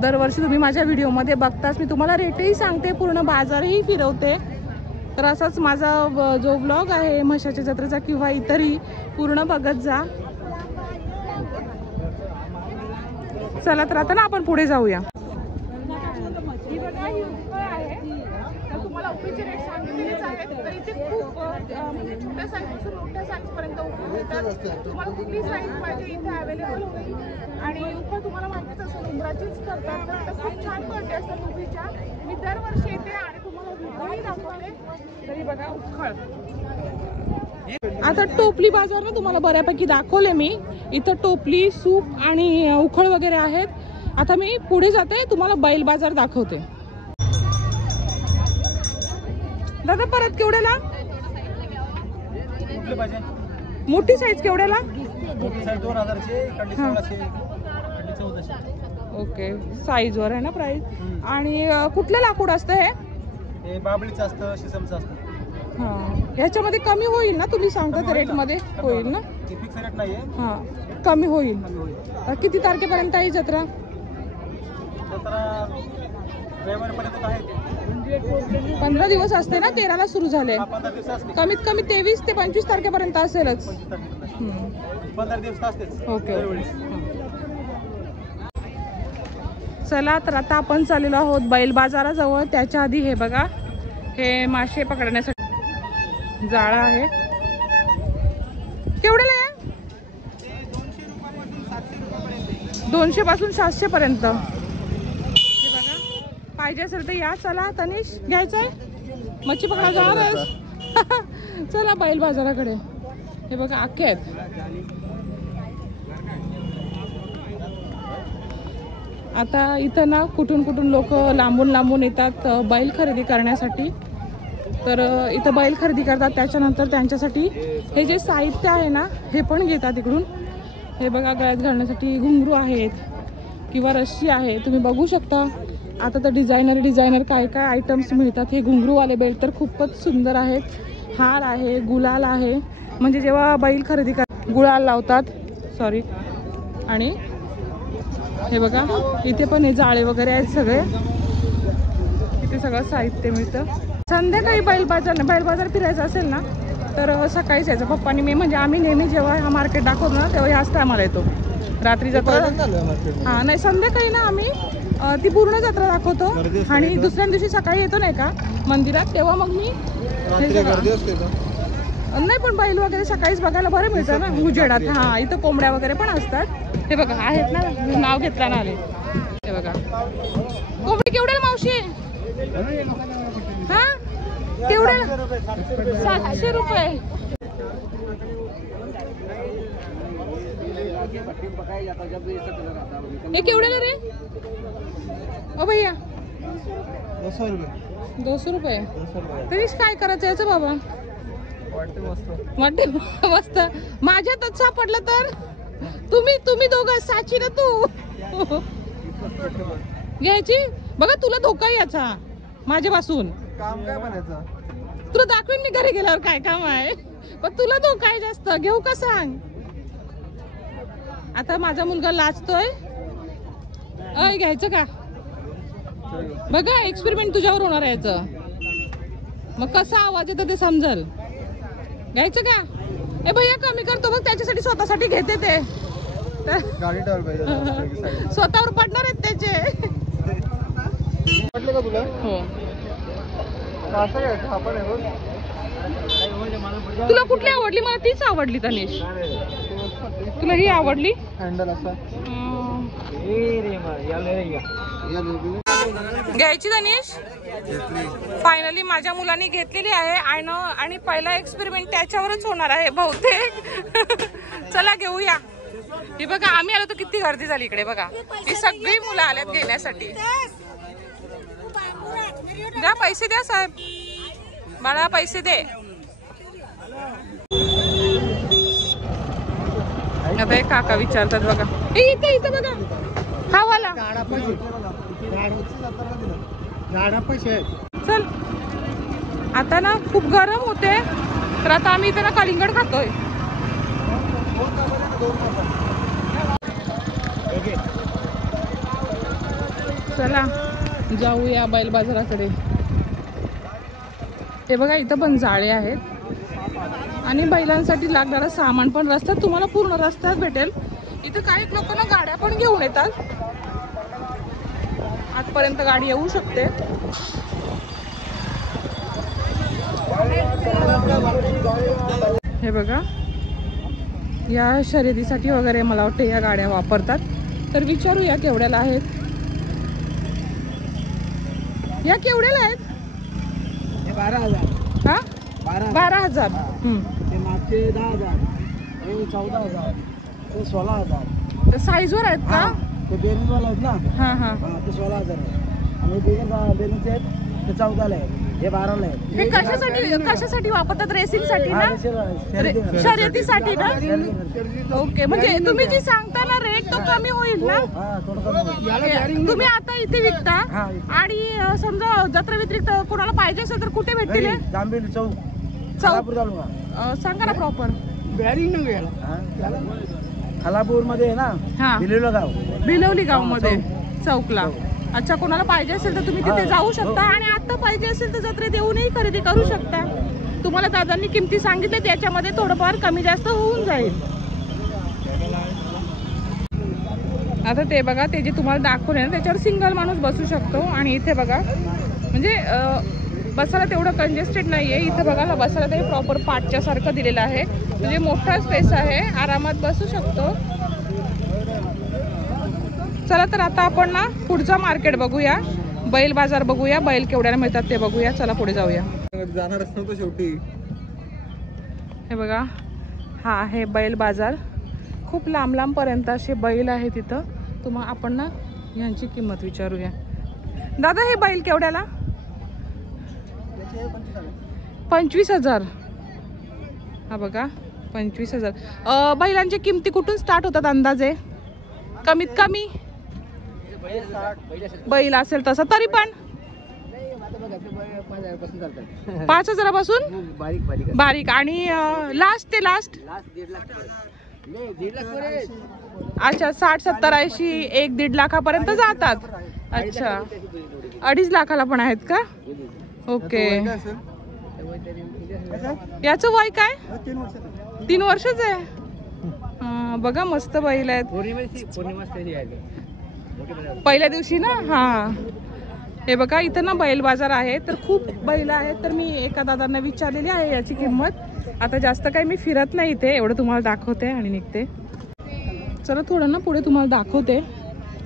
दरवर्षी तुम्ही माझ्या व्हिडिओमध्ये बघताच. मी तुम्हाला रेटही सांगते, पूर्ण बाजारही फिरवते. तर असाच माझा जो ब्लॉग आहे म्हशाच्या जत्रेचा किंवा इतरही पूर्ण बघत जा. चला तर आता ना आपण पुढे जाऊया. तुम्हाला उकळीचे रेट सांगितलेच आहेत. तर इथे खूप म्हणजे छोट्या साईजपासून मोठ्या साईजपर्यंत उकळी मिळतात. तुम्हाला कुठली साईज पाहिजे इथे अवेलेबल होईल. आणि उकळ तुम्हाला माहितीच असेल उमराचीच करतात. तर खूप छान क्वालिटी असतात उकळीच्या. मी दरवर्षी येते आणि तुम्हाला व्हिडिओही दाखवते. तरी बघा उखळ. आता टोपली बाजार ना तुम्हाला बऱ्यापैकी दाखवले मी. इथं टोपली, सूप आणि उखळ वगैरे आहेत. आता मी पुढे जाते, तुम्हाला बैल बाजार दाखवते. दादा परत केवढ्याला? मोठी साईज केवढ्याला? 2000 ओके साईजवर आहे ना प्राइस. आणि कुठलं लाकूड असतं हे? हे बाबळीचं असतं, शिसमचं असतं. हां ह्याच्यामध्ये कमी होईल ना? तुम्ही सांगता रेट मध्ये होईल ना? फिक्स रेट नाहीये. हां कमी होईल. किती तारखेपर्यंत आहे जत्रा? रविवारपर्यंत आहे. 15 दिवस असते ना. 13ला सुरू झाले. कमीत कमी 23 ते 25 तारखेपर्यंत असेलच. 15 दिवस असतेच. ओके. चला तर आता आपण चाललेलो आहोत बैल बाजाराजवळ. त्याच्या आधी हे बघा हे मासे पकडण्यासाठी जाळं आहे. केवढ्याला आहे? 200 पासून 700 पर्यंत. हे बघा पाहिजे असेल तर या. चला तनिष घ्यायचंय? मच्छी पकडा जाणारच. चला बैल बाजाराकडे. हे बघा अख्खे आहेत. आता इथं ना कुठून कुठून लोक लांबून लांबून येतात बैल खरेदी करण्यासाठी. तर इथं बैल खरेदी करतात. त्याच्यानंतर त्यांच्यासाठी हे जे साहित्य आहे ना हे पण घेतात इकडून. हे बघा गळ्यात घालण्यासाठी घुंगरू आहेत किंवा रस्सी आहे. तुम्ही बघू शकता. आता तर डिझायनर काय काय आयटम्स मिळतात. हे घुंगरूवाले बेल्ट तर खूपच सुंदर आहेत. हार आहे, गुलाल आहे. म्हणजे जेव्हा बैल खरेदी कर गुलाल लावतात. सॉरी. आणि हे बघा इथे पण हे जाळे वगैरे आहेत सगळे. इथे सगळं साहित्य मिळतं. संध्याकाळी बैल बाजार फिरायचा असेल ना तर सकाळीच यायचं. पप्पानी मी म्हणजे आम्ही नेहमी जेव्हा हा मार्केट दाखवतो ना तेव्हा ह्याच टायमाला येतो. रात्री जत्रा हा नाही संध्याकाळी ना आम्ही ती पूर्ण जत्रा दाखवतो आणि दुसऱ्या दिवशी सकाळी येतो नाही का मंदिरात, तेव्हा मग मी नाही पण बैल वगैरे सकाळीच बघायला बरं मिळतं ना उजेडात. हा इथं कोंबड्या वगैरे पण असतात. हे बघा आहेत ना, नाव घेतला ना आले. हे बघा कोंबडी केवढ्याला मावशी? हा केवढ्याला? 700 रुपये. हे केवढ्याला रे ओ भैया? 200 रुपये. तरीच काय करायचं याचं बाबा? वाटते मस्त. माझ्यातच सापडलं तर तुम्ही दोघं साची ना तू घ्यायची. बघा तुला धोका याचा माझ्यापासून. काम काय बनायचं तुला दाखवेन मी घरी गेल्यावर काय काम आहे, पण तुला धोका आहे जास्त. घेऊ का सांग? आता माझा मुलगा लाजतोय. अय घ्यायचं का? बघा एक्सपेरिमेंट तुझ्यावर होणार आहे याचं. मग कसा आवाज येतो ते समजल. घ्यायचं का? ए भैया कमी करतो बघ, त्याच्यासाठी स्वतःसाठी घेते ते. गाडी टावर पाहिजे स्वतःवर पडणार आहेत त्याचे. वाटलं का तुला? हो. असं काय आपण आहे बघ. तुला कुठली आवडली? मला तीच आवडली तनिष. तुला ही आवडली? हँडल असा घ्यायची तनिष? फायनली माझ्या मुलांनी घेतलेली आहे आणि पहिला एक्सपेरिमेंट त्याच्यावरच होणार आहे बहुतेक. चला घेऊया. हे बघा आम्ही आलो तर किती गर्दी झाली इकडे. बघा ही सगळी मुलं आल्यात घेण्यासाठी. द्या पैसे द्या साहेब. बाळा पैसे दे. आता एक काका विचारतात बघा. इथे इथे बघा हा वाला. चल आता ना खूप गरम होते तर आता आम्ही इथे ना कलिंगड खातोय. चला जाऊया बैल बाजाराकडे. हे बघा इथं पण जाळे आहेत आणि बैलांसाठी लागणारं सामान पण रस्त्यात तुम्हाला पूर्ण रस्त्यात भेटेल. इथं काही लोक ना गाड्या पण घेऊन येतात. आजपर्यंत गाडी येऊ शकते. हे बघा या शर्यतीसाठी वगैरे मला वाटतं या गाड्या वापरतात. तर विचारूया केवढ्याला आहेत. या केवढ्याला आहेत? 12,000. हा 12,000. ते मागचे 10,000, हे 14,000, ते 16,000. साईजवर आहेत का? ते बेनिजवाला आहेत ना. हा हा ते 16,000 आहे. आणि बिगर बेनिजचे आहेत ते 14ला आहेत. हे 12ला आहेत. हे कशासाठी वापरतात? रेसिंग साठी ना? शर्यतीसाठी ना? ओके म्हणजे तुम्ही जी सांगता ना रेट तो कमी होईल ना? तुम्ही आता इथे विकता आणि समजा जत्रा व्यतिरिक्त कोणाला पाहिजे असेल तर कुठे भेटतील? जांभेली चौक सांगा ना प्रॉपर. खालापूर मध्ये आहे ना. हा भिलवली गाव मध्ये चौकला. अच्छा कोणाला पाहिजे असेल तर तुम्ही तिथे जाऊ शकता आणि आता पाहिजे असेल तर जत्रेत येऊनही खरेदी करू शकता. तुम्हाला दादांनी किमती सांगितले त्याच्यामध्ये थोडंफार कमी जास्त होऊन जाईल. आता ते बघा ते जे तुम्हाला दाखवले ना त्याच्यावर सिंगल माणूस बसू शकतो. आणि इथे बघा म्हणजे बसायला तेवढं कंजेस्टेड नाही आहे. इथं बघा बसायला तरी प्रॉपर पाटच्या सारखं दिलेलं आहे. म्हणजे मोठा स्पेस आहे, आरामात बसू शकतो. चला तर आता आपण ना पुढचा मार्केट बघूया, बैल बाजार बघूया, बैल केवढ्याला मिळतात ते बघूया. चला पुढे जाऊया. जाणारच नव्हतं शेवटी. हे बघा हा आहे बैल बाजार. खूप लांब लांबपर्यंत असे बैल आहेत तिथं. तुम्हाला आपण ना यांची किंमत विचारूया. दादा हे बैल केवढ्याला? 25,000. हा बघा 25,000. बैलांच्या किमती कुठून स्टार्ट होतात अंदाजे? कमीत कमी बैल असेल तसं तरी पण 5,000 पासून बारीक आणि लास्ट ते लास्ट. अच्छा 60, 70, 80, 1-1.5 लाखापर्यंत जातात. अच्छा 2.5 लाखाला पण आहेत का? ओके. याचं वय काय? 3 वर्षच आहे. बघा मस्त बैल आहेत. पौर्णिमा पहिल्या दिवशी ना. हा हे बघा इथं ना बैल बाजार आहे, तर खूप बैल आहेत. तर मी एका दादांना विचारलेली आहे याची किंमत. आता जास्त काही मी फिरत नाही इथे, एवढं तुम्हाला दाखवते आणि निघते. चला थोडं ना पुढे तुम्हाला दाखवते.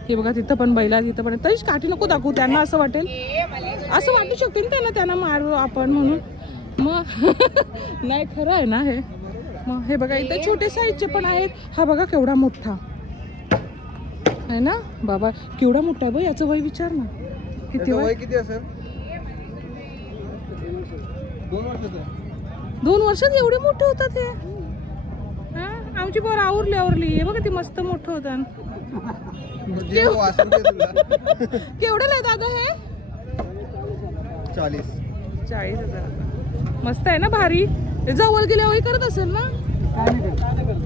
हे बघा तिथं पण बैला, तिथं पण. तरीच काठी नको दाखवू, त्यांना असं वाटेल, असं वाटू शकते ना त्यांना मारू आपण म्हणून. मग नाही खरं आहे ना हे. मग हे बघा इथं छोटे साईजचे पण आहेत. हा बघा केवढा मोठा आहे ना बाबा, केवढा मोठा आहे. याचं वय विचार ना, किती वय किती असेल? 2 वर्षाचं. 2 वर्षात एवढे मोठे होतात हे. आमची पोर आवरली. हे बघा ती मस्त मोठं होतं. केवढं आहे दादा हे? 40,000. मस्त आहे ना, भारी. जवळ गेल्यावर करत असेल ना?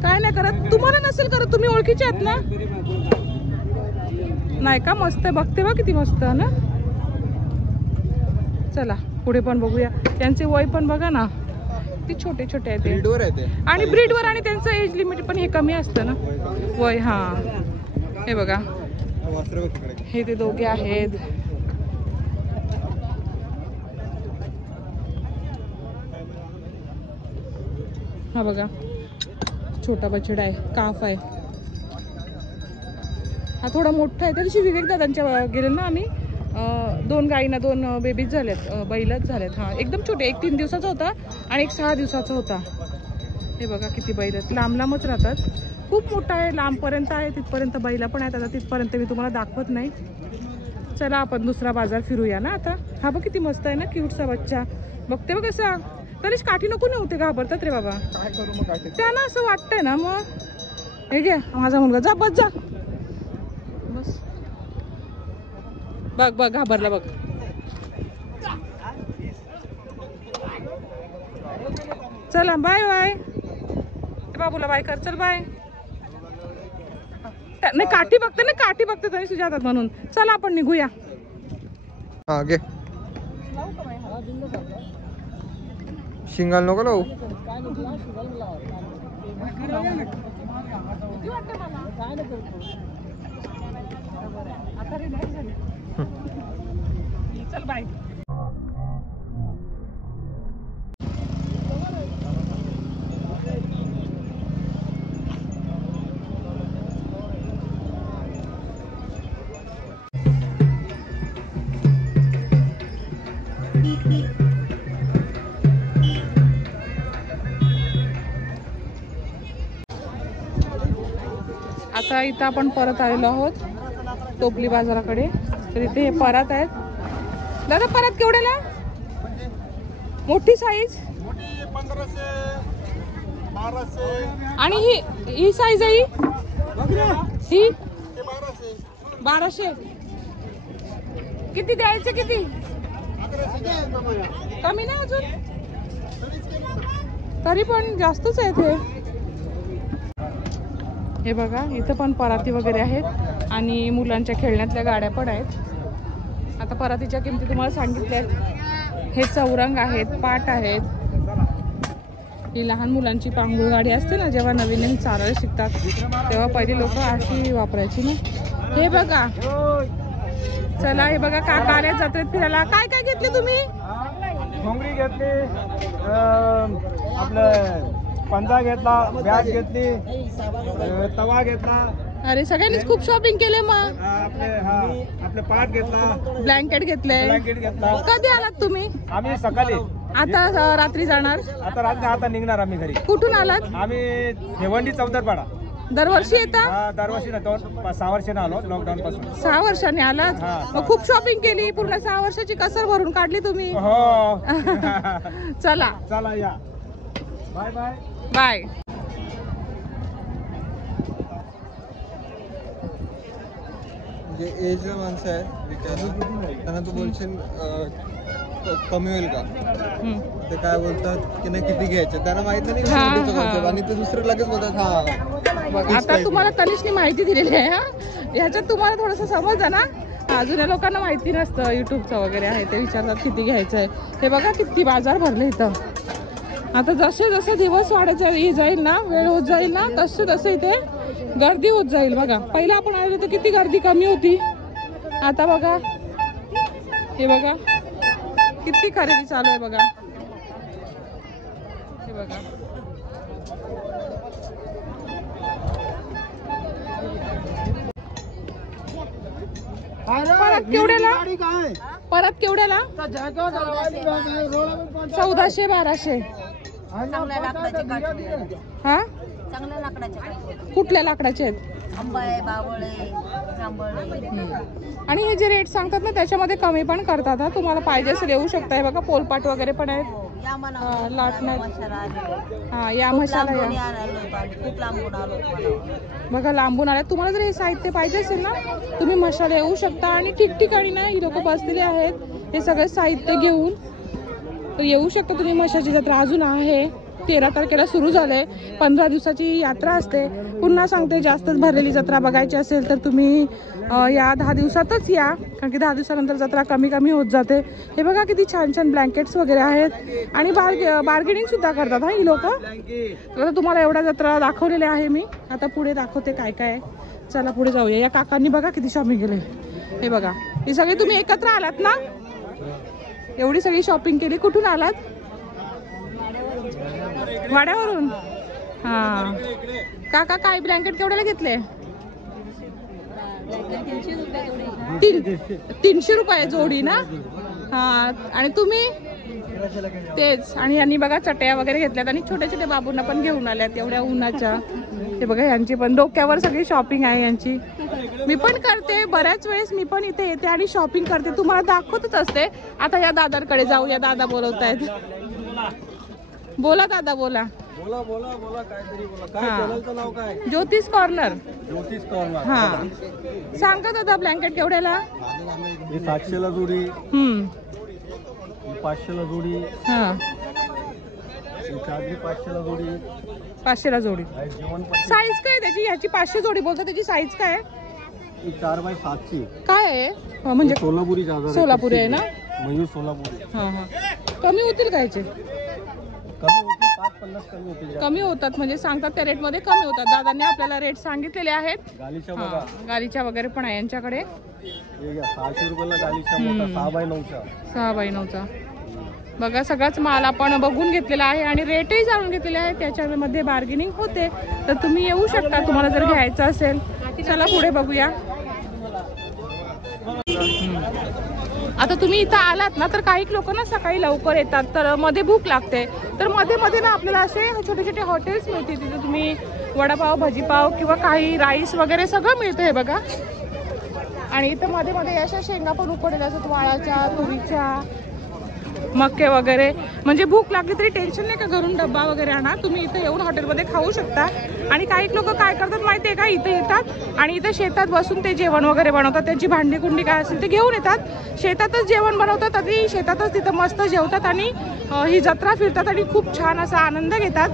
काय नाही करत. तुम्हाला नसेल करत, तुम्ही ओळखीचे आहेत ना? नाही का? मस्त आहे, बघते बा किती मस्त आहे ना. चला पुढे पण बघूया. त्यांचे वय पण बघा ना, ती छोटे छोटे आहेत आणि ब्रीडवर, आणि त्यांचं एज लिमिट पण हे कमी असतं ना वय. हा हे बघा हे ते दोघे आहेत. हा बघा छोटा बछडा आहे, काफ आहे. हा थोडा मोठा आहे. त्या दिवशी विवेक दादांच्या गेले ना आम्ही, 2 गायींना 2 बेबीज झाल्यात, बैलच झाल्यात. हा एकदम छोटे, एक 3 दिवसाचा होता आणि एक 6 दिवसाचा होता. हे बघा किती बैल आहेत, लांब लांबच राहतात. खूप मोठा आहे, लांबपर्यंत आहे, तिथपर्यंत बैला पण आहेत. आता तिथपर्यंत मी तुम्हाला दाखवत नाही. चला आपण दुसरा बाजार फिरूया ना आता. हा बघ किती मस्त आहे ना, क्यूटचा बच्चा. बघते बघ कसा. तरीच काठी नको नव्हते, घाबरतात रे बाबा. काय करू मग काठी? त्यांना असं वाटतंय ना. मग हे घे माझा मुलगा, जा बस जा बस. बघ बघ घाबरला बघ. चला बाय बाय. बाबूला बाय कर. चल बाय. नाही काठी बघते ना, काठी बघते तरी तुझ्या हातात म्हणून. चला आपण निघूया. हा घे. शिंगाल नको लावू. चल बाय. आता इथं आपण परत आलेलो आहोत टोपली बाजाराकडे. तर इथे हे परत आहेत. दादा परत केवढ्याला? मोठी साईज 1500, 1200. आणि ही साईज आहे ही 1200. किती द्यायचे? किती कमी नाही अजून? तरी पण जास्तच आहे ते. हे बघा इथं पण पराती वगैरे आहेत आणि मुलांच्या खेळण्यातल्या गाड्या पण आहेत. आता परातीच्या किमती तुम्हाला सांगितल्या. हे चौरंग आहेत, पाट आहेत. ही लहान मुलांची पांघरूळ गाडी असते ना, जेव्हा नवीन नवीन चालायला शिकतात तेव्हा पहिली लोक अशी वापरायची ना. हे बघा. चला हे बघा काका आले जत्रेत फिरायला. काय काय घेतले तुम्ही? घोंगडी घेतली, आपलं पंजा घेतला, बॅग घेतली, तवा घेतला. अरे सगळ्यांनीच खूप शॉपिंग केले. मग आपले पाट घेतला, ब्लँकेट घेतले. ब्लँकेट घेतला. कधी आलात तुम्ही? आम्ही सकाळी. आता रात्री जाणार? आता निघणार आम्ही घरी. कुठून आलात? आम्ही भिवंडी चौदरपाडा. दरवर्षी येता? दरवर्षी ना, 6 वर्षांनी आलो लॉकडाऊन पासून. 6 वर्षांनी आलात? मग खूप शॉपिंग केली. पूर्ण 6 वर्षाची कसर भरून काढली तुम्ही. हो. चला चला या. Bye bye. बाय. जे एज माणसं आहे विकायला, त्यांना तू बोलशील कमी होईल का? ते काय बोलतात की नाही किती घ्यायचे, त्यांना माहित नाही का, आणि ते दुसरे लगेच बोलतात हा. आता तुम्हाला तनिषने माहिती दिलेली आहे. हा ह्याच्यात तुम्हाला थोडंसं समजलं ना. जुन्या लोकांना माहिती नसतं, युट्यूबचं वगैरे आहे ते विचारतात किती घ्यायचं आहे. हे बघा किती बाजार भरले इथं. आता जसे जसे दिवस वाढत जाईल ना, वेळ होत जाईल ना, तसे तसे इथे गर्दी होत जाईल बघा. पहिला आपण आलो तर किती गर्दी कमी होती, आता बघा हे बघा किती खरेदी चालू आहे बघा. हे बघा परत केवढ्याला, परत केवढ्याला 1400-1200. हा चांगल्या लाकडाचे, कुठल्या लाकडाचे आहेत? आंबे, बावळे, जांभळे. आणि हे जे रेट सांगतात ना त्याच्यामध्ये कमी पण करतात. हा तुम्हाला पाहिजे असेल येऊ शकता. हे बघा पोलपाट वगैरे पण आहेत, या म्हणा लाटण्यात. मसाला आलेले. हा या मसाला लांबून या आलो होतो, खूप लांबून आलो होतो. बघा लांबून आले. तुम्हाला जर हे साहित्य पाहिजे असेल ना तुम्ही मशाला येऊ शकता. आणि ठिकठिकाणी ना ही लोक बसलेले आहेत हे सगळे साहित्य घेऊन, तर येऊ शकता तुम्ही. मशाची जत्रा अजून आहे, 13 तारखेला सुरू झालंय. 15 दिवसाची यात्रा असते. पुन्हा सांगते, जास्तच भरलेली जत्रा बघायची असेल तर तुम्ही या 10 दिवसातच या, कारण की 10 दिवसानंतर जत्रा कमी कमी होत जाते. हे बघा किती छान छान ब्लँकेट्स वगैरे आहेत आणि बार्गेनिंग सुद्धा करतात हा ही लोक. तर तुम्हाला एवढ्या जत्रा दाखवलेल्या आहे मी, आता पुढे दाखवते काय काय. चला पुढे जाऊया. या काकांनी बघा किती शॉपिंग केले. हे बघा ही सगळी तुम्ही एकत्र आलात ना, एवढी सगळी शॉपिंग केली. कुठून आलात? वाड्यावरून. हा काका काय ब्लँकेट केवढ्याला घेतले? 300 रुपये जोडी ना. हा आणि तुम्ही? तेच. आणि यांनी बघा चटया वगैरे घेतल्यात आणि छोट्या छोट्या बाबूंना पण घेऊन आल्यात एवढ्या उन्हाच्या. हे बघा यांची पण डोक्यावर सगळी शॉपिंग आहे यांची. मी पण करते बऱ्याच वेळेस, मी पण इथे येते आणि शॉपिंग करते, तुम्हाला दाखवतच असते. आता या दादांकडे जाऊया, दादा बोलवतायत. बोला दादा बोला. बोला बोला बोला काहीतरी बोला. काय चॅनलचं नाव काय? ज्योतिष कॉर्नर. ज्योतिष कॉर्नर. हा सांगा दादा ब्लँकेट केवढ्याला? हे 700ला जोडी, 500ला जोडी, हा चादरी 500ला जोडी, 500ला जोडी. जेवण साईज काय त्याची? ह्याची 500 जोडी बोलतात, त्याची साईज काय? 4x7ची. काय आहे म्हणजे? सोलापुरी चादर. सोलापुरी आहे ना. मयूर सोलापुरी. हा हा कमी होतील का याचे? कमी होतील, 5-50 कमी होतील. कमी होतात म्हणजे सांगतात त्या रेट मध्ये कमी होतात. दादांनी आपल्याला रेट सांगितलेले आहेत. गालीच्या बघा, गालीच्या वगैरे पण आहे यांच्याकडे. 600 रुपयाला गालीच्या मोठा 6x9चा. 6x9चा बघा. सगळाच माल आपण बघून घेतलेला आहे आणि रेटही जाणून घेतलेले आहे. त्याच्यामध्ये बार्गेनिंग होते, तर तुम्ही येऊ शकता तुम्हाला जर घ्यायचं असेल. चला पुढे बघूया. आता तुम्ही इथं आलात ना तर काही लोक ना सकाळी लवकर येतात, तर मध्ये भूक लागते, तर मध्ये मध्ये ना आपल्याला असे छोटे छोटे हॉटेल्स मिळतील. तिथे तुम्ही वडापाव, भजीपाव किंवा काही राईस वगैरे सगळं मिळतं. हे बघा. आणि इथं मध्ये मध्ये अशा शेंगा पण उकडलेल्या असतात, वाळाच्या, तुरीच्या, मक्के वगैरे. म्हणजे भूक लागली तरी टेन्शन नाही का, घरून डब्बा वगैरे आणा, तुम्ही इथं येऊन हॉटेलमध्ये खाऊ शकता. आणि काही लोक काय करतात माहिती आहे का, इथे येतात आणि इथं शेतात बसून ते जेवण वगैरे बनवतात. त्यांची भांडी कुंडी काय असेल ते घेऊन येतात, शेतातच जेवण बनवतात आणि शेतातच तिथं मस्त जेवतात आणि ही जत्रा फिरतात आणि खूप छान असा आनंद घेतात.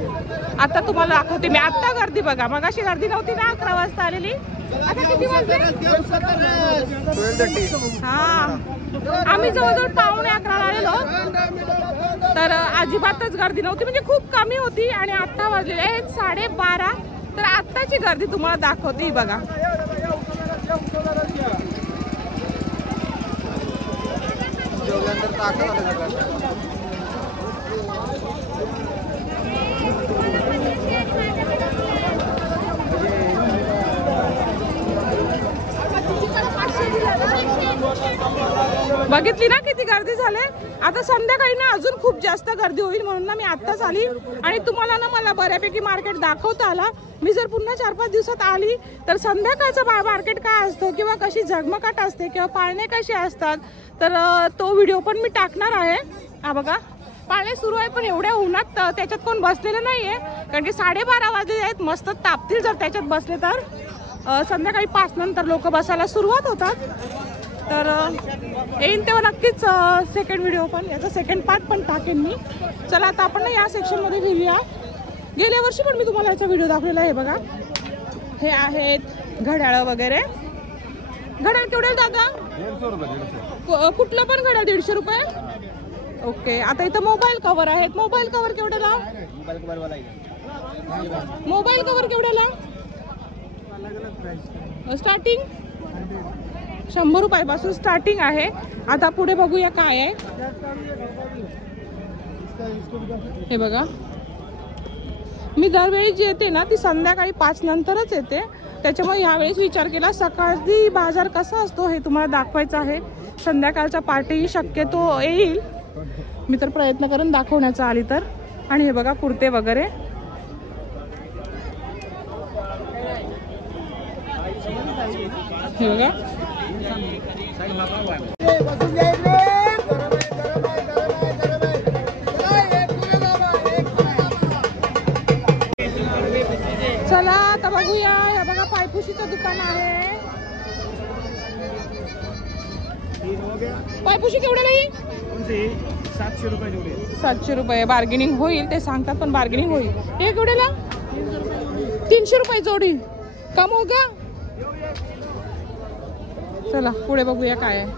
आता तुम्हाला दाखवते मी. आत्ता गर्दी बघा, मगाशी गर्दी नव्हती ना, 11 वाजता आलेली. आता किती वाजले? 12:30. हा आम्ही जवळजवळ 11:15 आलेलो, तर अजिबातच गर्दी नव्हती, म्हणजे खूप कमी होती. आणि आता वाजलेले आहेत 12:30, तर आत्ताची गर्दी तुम्हाला दाखवते. बघा बघितली ना किती गर्दी झाली. आता संध्याकाळी ना अजून खूप जास्त गर्दी होईल, म्हणून ना मी आत्ताच आली आणि तुम्हाला ना मला बऱ्यापैकी मार्केट दाखवता आला. मी जर पुन्हा 4-5 दिवसात आली तर संध्याकाळचं मार्केट काय असतं किंवा कशी झगमगाट असते किंवा पाळणे कसे असतात, तर तो व्हिडिओ पण मी टाकणार आहे. हा बघा पाळणे सुरू आहे, पण एवढ्या उन्हात त्याच्यात कोण बसलेलं नाही आहे, कारण की 12:30 वाजले आहेत. मस्त तापतील जर त्याच्यात बसले तर. संध्याकाळी 5 नंतर लोक बसायला सुरुवात होतात. तर येईन तेव्हा नक्कीच सेकंड व्हिडिओ पण, याचा सेकंड पार्ट पण टाकेन मी. चला आता आपण ना या सेक्शनमध्ये घेऊया. गेल्या वर्षी पण मी तुम्हाला याचा व्हिडिओ दाखवलेला आहे. बघा हे आहेत घड्याळ वगैरे. घड्याळ केवढे दादा? 150 रुपये. कुठलं पण घड्याळ 150 रुपये. ओके. आता इथं मोबाईल कव्हर आहेत. मोबाईल कव्हर केवढ्याला? मोबाईल कव्हर केवढ्याला स्टार्टिंग? 100 रुपयापासून स्टार्टिंग आहे. आता पुढे बघूया काय आहे. हे बघा, मी दरवेळी जी येते ना ती संध्याकाळी 5 नंतरच येते, त्याच्यामुळे ह्यावेळेस विचार केला सकाळी बाजार कसा असतो हे तुम्हाला दाखवायचं आहे. संध्याकाळचा पार्टी शक्यतो येईल, मी तर प्रयत्न करून दाखवण्याचा आली तर. आणि हे बघा कुर्ते वगैरे. हे बघा चला आता बघूया. हे बघा पायपुशीचं दुकान आहे. पायपुशी केवढ्याला ही? 700 रुपये जोडी. 700 रुपये. बार्गेनिंग होईल ते सांगतात, पण बार्गेनिंग होईल. हे केवढ्याला? 300 रुपये जोडी. कम हो गया. चला पुढे बघूया काय आहे.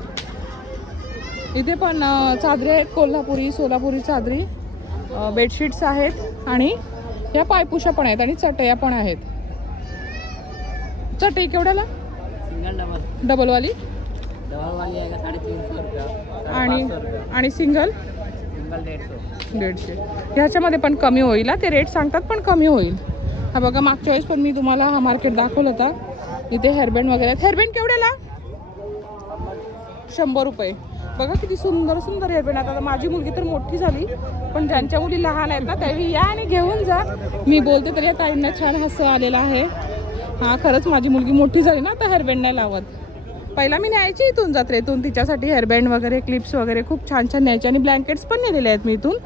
इथे पण चादरी आहेत, कोल्हापुरी सोलापुरी चादरी, बेडशीट्स आहेत आणि ह्या पायपुशा पण आहेत आणि चटया पण आहेत. चटई केवढ्याला? Single double. डबलवाली डबल वाली आएगा 350 रुपया आणि सिंगल सिंगल 150. 150. ह्याच्यामध्ये पण कमी होईल. ते रेट सांगतात पण कमी होईल. हा बघा मागच्या वेळेस पण मी तुम्हाला हा मार्केट दाखवलं होता. इथे हेअरबँड वगैरे आहेत. हेअरबँड केवढ्याला? 100 रुपये. बघा किती सुंदर सुंदर हेअरबँड. आता माझी मुलगी तर मोठी झाली, पण ज्यांच्या मुली लहान आहेत ना त्यावेळी या आणि घेऊन जा. मी बोलते तरी या ताईंना छान हसू आलेलं आहे. हा खरंच माझी मुलगी मोठी झाली ना आता हेअरबँड नाही लावत. पहिला मी न्यायची इथून जत्रेतून तिच्यासाठी हेअरबँड वगैरे क्लिप्स वगैरे खूप छान छान न्यायचे आणि ब्लँकेट्स पण नेलेले आहेत मी इथून.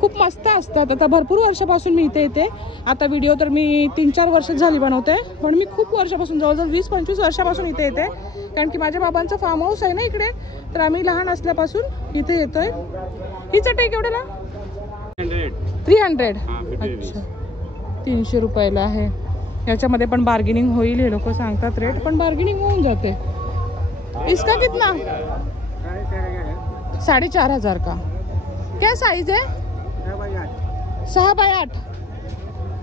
खूप मस्त असतात. आता भरपूर वर्षापासून मी इथे येते. आता व्हिडिओ तर मी 3-4 वर्ष झाली बनवते, पण मी खूप वर्षापासून जवळजवळ 20-25 वर्षापासून इथे येते. कारण की माझ्या बाबांचं फार्म हाऊस आहे ना इकडे, तर आम्ही लहान असल्यापासून इथे येतोय. ही चटई केवढ्याला? 300. अच्छा 300 रुपयाला आहे. याच्यामध्ये पण बार्गेनिंग होईल. हे लोक सांगतात रेट, पण बार्गेनिंग होऊन जाते. इसका कितना? 4,500 का. क्या साइज है? 6x8.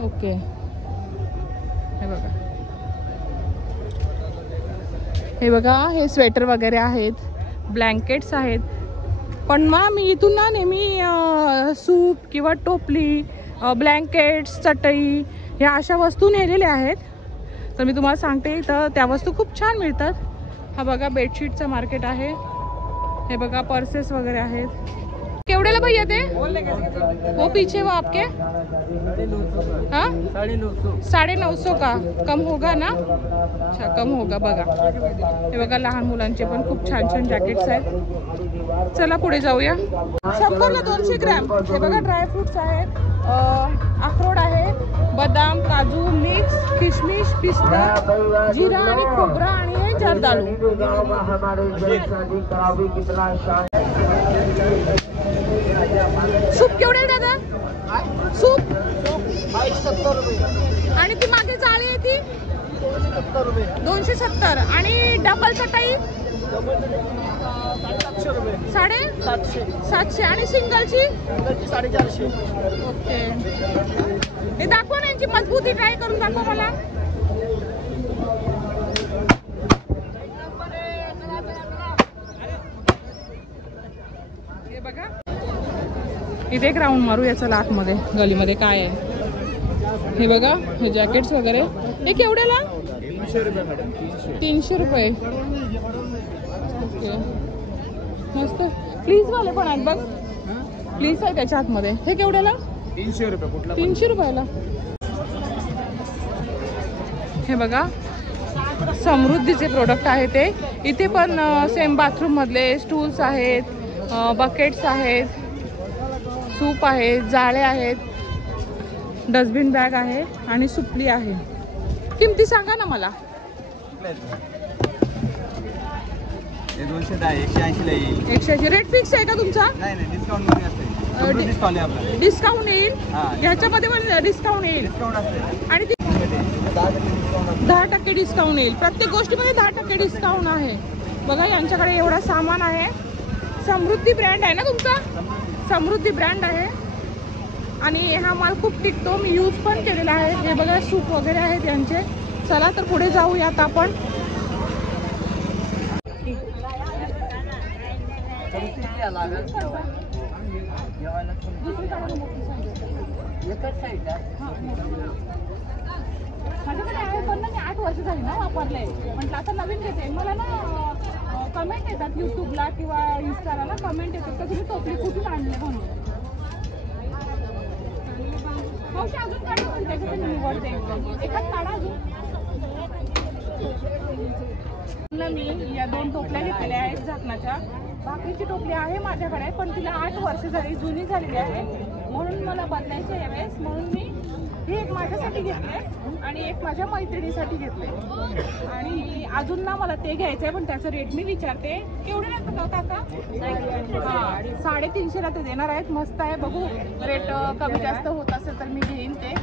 ओके. हे बघा, हे बघा हे स्वेटर वगैरे आहेत, ब्लँकेट्स आहेत. पण मग मी इथून ना नेहमी सूप किंवा टोपली, ब्लँकेट्स, चटई ह्या अशा वस्तू नेलेल्या आहेत. तर मी तुम्हाला सांगते तर त्या वस्तू खूप छान मिळतात. हा बघा बेडशीटचं मार्केट आहे. हे बघा पर्सेस वगैरे आहेत. केवढ्याला भैया ते? वो पीछे वो आपके? हाँ 950 का. कम होगा ना? अच्छा कम होगा. बघा हे बघा लहान मुलांचे पण खूप छान छान जॅकेट्स आहेत. चला पुढे जाऊया. 100ला 200 ग्रॅम. हे बघा ड्रायफ्रुट्स आहेत, अक्रोड आहे, बदाम, काजू, मिक्स, किशमिश, पिस्ता, जिरा आणि खोबरा आणि हे जर्दाळू. सूप केवढे दादा? सूप 70 रुपये. आणि ती मागे जाळी आहे ती 270. आणि डबल चटाई 750 आणि सिंगलची 450. ओके. हे दाखवा ना, यांची मजबूती ट्राय करून दाखवा मला. हे बघा इथे एक राऊंड मारू याचा आतमध्ये गलीमध्ये काय आहे. हे बघा हे जॅकेट्स वगैरे. हे केवढ्याला? 300 रुपये. ओके मस्त. प्लीज वाले पण आहेत बघ, प्लीज आहे त्याच्या आतमध्ये. हे केवढ्याला? 300 रुपये. कुठला? 300 रुपयाला. हे बघा समृद्धीचे प्रोडक्ट आहे ते. इथे पण सेम बाथरूम मधले स्टूल्स आहेत, बकेट्स आहेत, सूप आहे, जाळे आहेत, डस्टबिन बॅग आहे आणि सुपली आहे. किमती सांगा ना मला. हे 210 180 ला येईल. 180. रेट फिक्स आहे का तुमचा? नाही नाही, डिस्काउंट मध्ये असते. डिस्काउंट आहे आपला. डिस्काउंट येईल हां. ह्याच्यामध्ये पण डिस्काउंट येईल. डिस्काउंट असते. आणि 10% डिस्काउंट येईल. प्रत्येक गोष्टीमध्ये 10% डिस्काउंट आहे. बघा यांच्याकडे एवढा सामान आहे. समृद्धी ब्रँड आहे ना तुमचा? समृद्धी ब्रँड आहे आणि हा माल खूप टिकतो. मी यूज पण केलेला आहे. हे बघा सूप वगैरे आहेत यांचे. चला तर पुढे जाऊयात आपण. माझ्याकडे आहे पण ना, मी 8 वर्ष झाली ना वापरले. म्हटलं आता नवीन घेते. मला ना कमेंट येतात यूट्यूबला किंवा इंस्टाला ना कमेंट येतात का तुम्ही टोपली कुठून आणले म्हणून. मावशी अजून काढू पण त्याच्याकडे निवडते एखाद काढा अजून. मी या 2 टोपल्या घेतलेल्या आहेत झाकणाच्या. भाकरीची टोपली आहे माझ्याकडे पण तिला 8 वर्ष झाली, जुनी झालेली आहे म्हणून मला बदलायची आहे यावेळेस. म्हणून मी ही एक माझ्यासाठी घेतले आणि एक माझ्या मैत्रिणीसाठी घेतले. आणि अजून ना मला ते घ्यायचं आहे पण त्याचं रेट मी विचारते. केवढे लागतं काका? 350ला ते देणार आहेत. मस्त आहे. बघू रेट कमी जास्त होत असेल तर मी घेईन ते.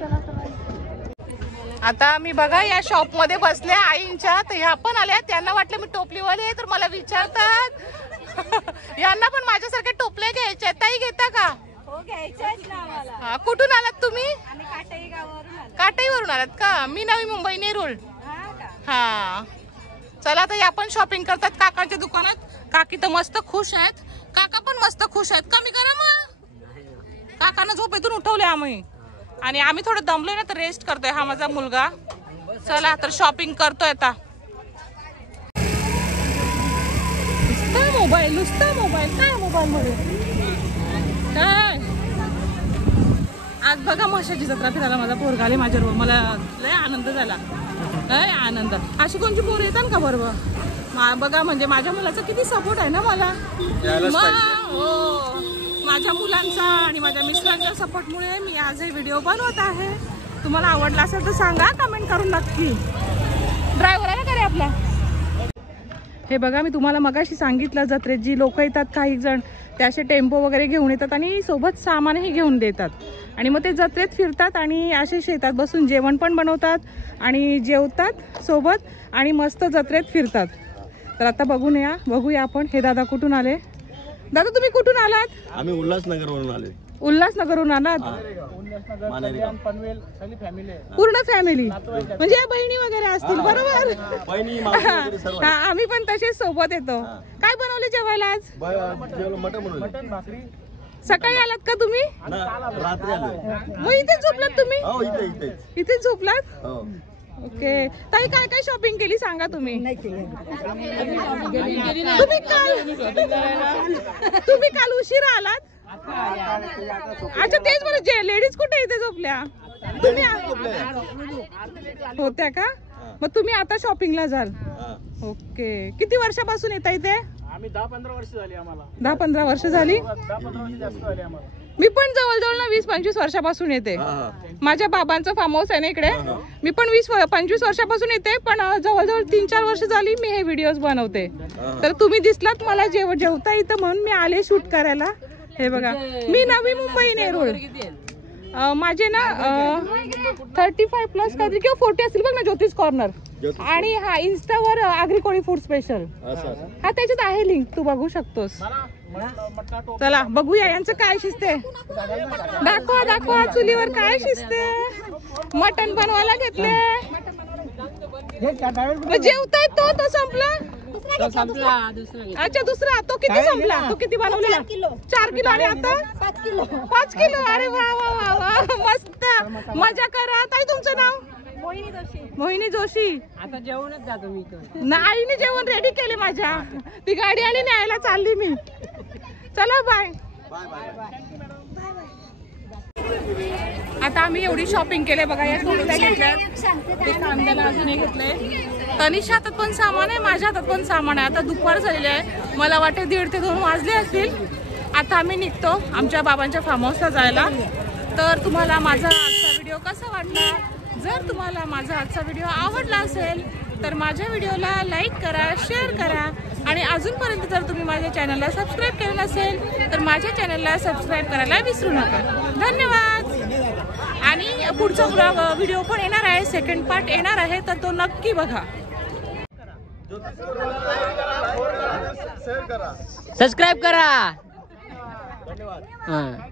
चला चला. आता मी बघा या शॉप मध्ये बसले आईंच्या. तर ह्या पण आल्या. त्यांना वाटलं मी टोपलीवाली आहे तर मला विचारतात. यांना पण माझ्यासारख्या टोपल्या घ्यायच्या आहेत. ताई घेता का? हा, कुठून आलात तुम्ही? काटाईवरून आलात का? मी नवी मुंबई नेरूळ. हा चला तर या पण शॉपिंग करतात काकांच्या दुकानात. काकी तर मस्त खुश आहेत. काका पण मस्त खुश आहेत. कमी करा मग. काकांना झोपेतून उठवले आम्ही आणि आम्ही थोडं दमलोय ना तर रेस्ट करतोय. हा माझा मुलगा. चला तर शॉपिंग करतोय आता. नुसता मोबाईल काय मोबाईल मध्ये काय. आज बघा म्हशाची जत्रा फिरायला माझा पोरगा आले माझ्याबरोबर. मला लय आनंद झाला. लय आनंद. अशी कोणची पोर येतात का बरोबर. बघा म्हणजे माझ्या मुलाचा किती सपोर्ट आहे ना मला. हो माझ्या मुलांचा आणि माझ्या मिस्टरांच्या सपोर्टमुळे मी आज हे व्हिडिओ बनवत आहे. तुम्हाला आवडला असेल तर सांगा कमेंट करून नक्की. ड्रायव्हर आहे ना का रे आपला. हे बघा मी तुम्हाला मगाशी सांगितलं जत्रेत जी लोक येतात काही जण ते असे टेम्पो वगैरे घेऊन येतात आणि सोबत सामानही घेऊन देतात आणि मग ते जत्रेत फिरतात आणि असे शेतात बसून जेवण पण बनवतात आणि जेवतात सोबत आणि मस्त जत्रेत फिरतात. तर आता बघूया आपण. हे दादा कुठून आले? दादा तुम्ही कुठून आलात? आम्ही उल्हासनगरवरून आले. उल्हासनगरहून आलात? पूर्ण फॅमिली म्हणजे बहिणी वगैरे असतील बरोबर. आम्ही पण तसेच सोबत येतो. काय बनवले जेवायला आज? मटन भाकरी. सकाळी आलात का तुम्ही? रात्री आलो. मग इथेच झोपलात तुम्ही? इथेच झोपलात. ओके. ताई काय काय शॉपिंग केली सांगा तुम्ही. तुम्ही काल उशिरा आलात. अच्छा तेच बरं. लेडीज कुठे इथे झोपल्या? तुम्ही होत्या का? मग तुम्ही आता शॉपिंगला जाल. ओके. किती वर्षापासून येता इथे? आम्ही 10-15 वर्ष झाली. आम्हाला 10-15 वर्ष झाली. 10-15 जास्त झाली आम्हाला. मी पण जवळजवळ ना 20-25 वर्षापासून येते. माझ्या बाबांचं फार्म हाऊस आहे ना इकडे. मी पण 20-25 वर्षापासून येते पण जवळजवळ 3-4 वर्ष झाली मी हे व्हिडिओज बनवते. तर तुम्ही दिसलात मला जेवता इथं म्हणून मी आले शूट करायला. हे बघा मी नवी मुंबई नेरूळ. माझे ना 35+ काहीतरी किंवा 40 असतील बघ ना. ज्योतिष कॉर्नर आणि हा इन्स्टावर आग्रिकोळी फूड स्पेशल हा त्याच्यात आहे लिंक. तू बघू शकतोस. चला बघूया यांचं काय शिजते. दाखवा चुलीवर काय शिजते. मटण बनवायला घेतले. जेवतायत तो संपला. अच्छा दुसरा तो किती संपला? तो किती बनवलेला? 4 किलो आणि आता 5 किलो. अरे वा वा वा वा मस्त. मजा करा. ताई तुमचं नाव? मोहिनी जोशी. आता जेवणच जातो मी. आईने जेवण रेडी केले माझ्या. ती गाडी आली न्यायला चालली मी. चला बाय. आता आम्ही एवढी शॉपिंग केली बघा. या टोपल्या घेतल्या. कांद्याला अजून हे घेतलंय. तनिषा हातात पण सामान आहे. माझ्या हातात पण सामान आहे. आता दुपार झालेली आहे. मला वाटते 1:30 ते 2 वाजले असतील. आता आम्ही निघतो आमच्या बाबांच्या फार्म हाऊसला जायला. तर तुम्हाला माझा आजचा व्हिडिओ कसा वाटला? जर तुम्हाला माझा आजचा व्हिडिओ आवडला असेल तर माझ्या व्हिडिओला लाईक करा, शेअर करा आणि अजूनपर्यंत जर तुम्ही माझ्या चॅनलला सबस्क्राईब केलं नसेल तर माझ्या चॅनलला सबस्क्राईब करायला विसरू नका. धन्यवाद. आणि पुढचा व्हिडिओ पण येणार आहे. सेकंड पार्ट येणार आहे तर तो नक्की बघा. सबस्क्राईब करा. हां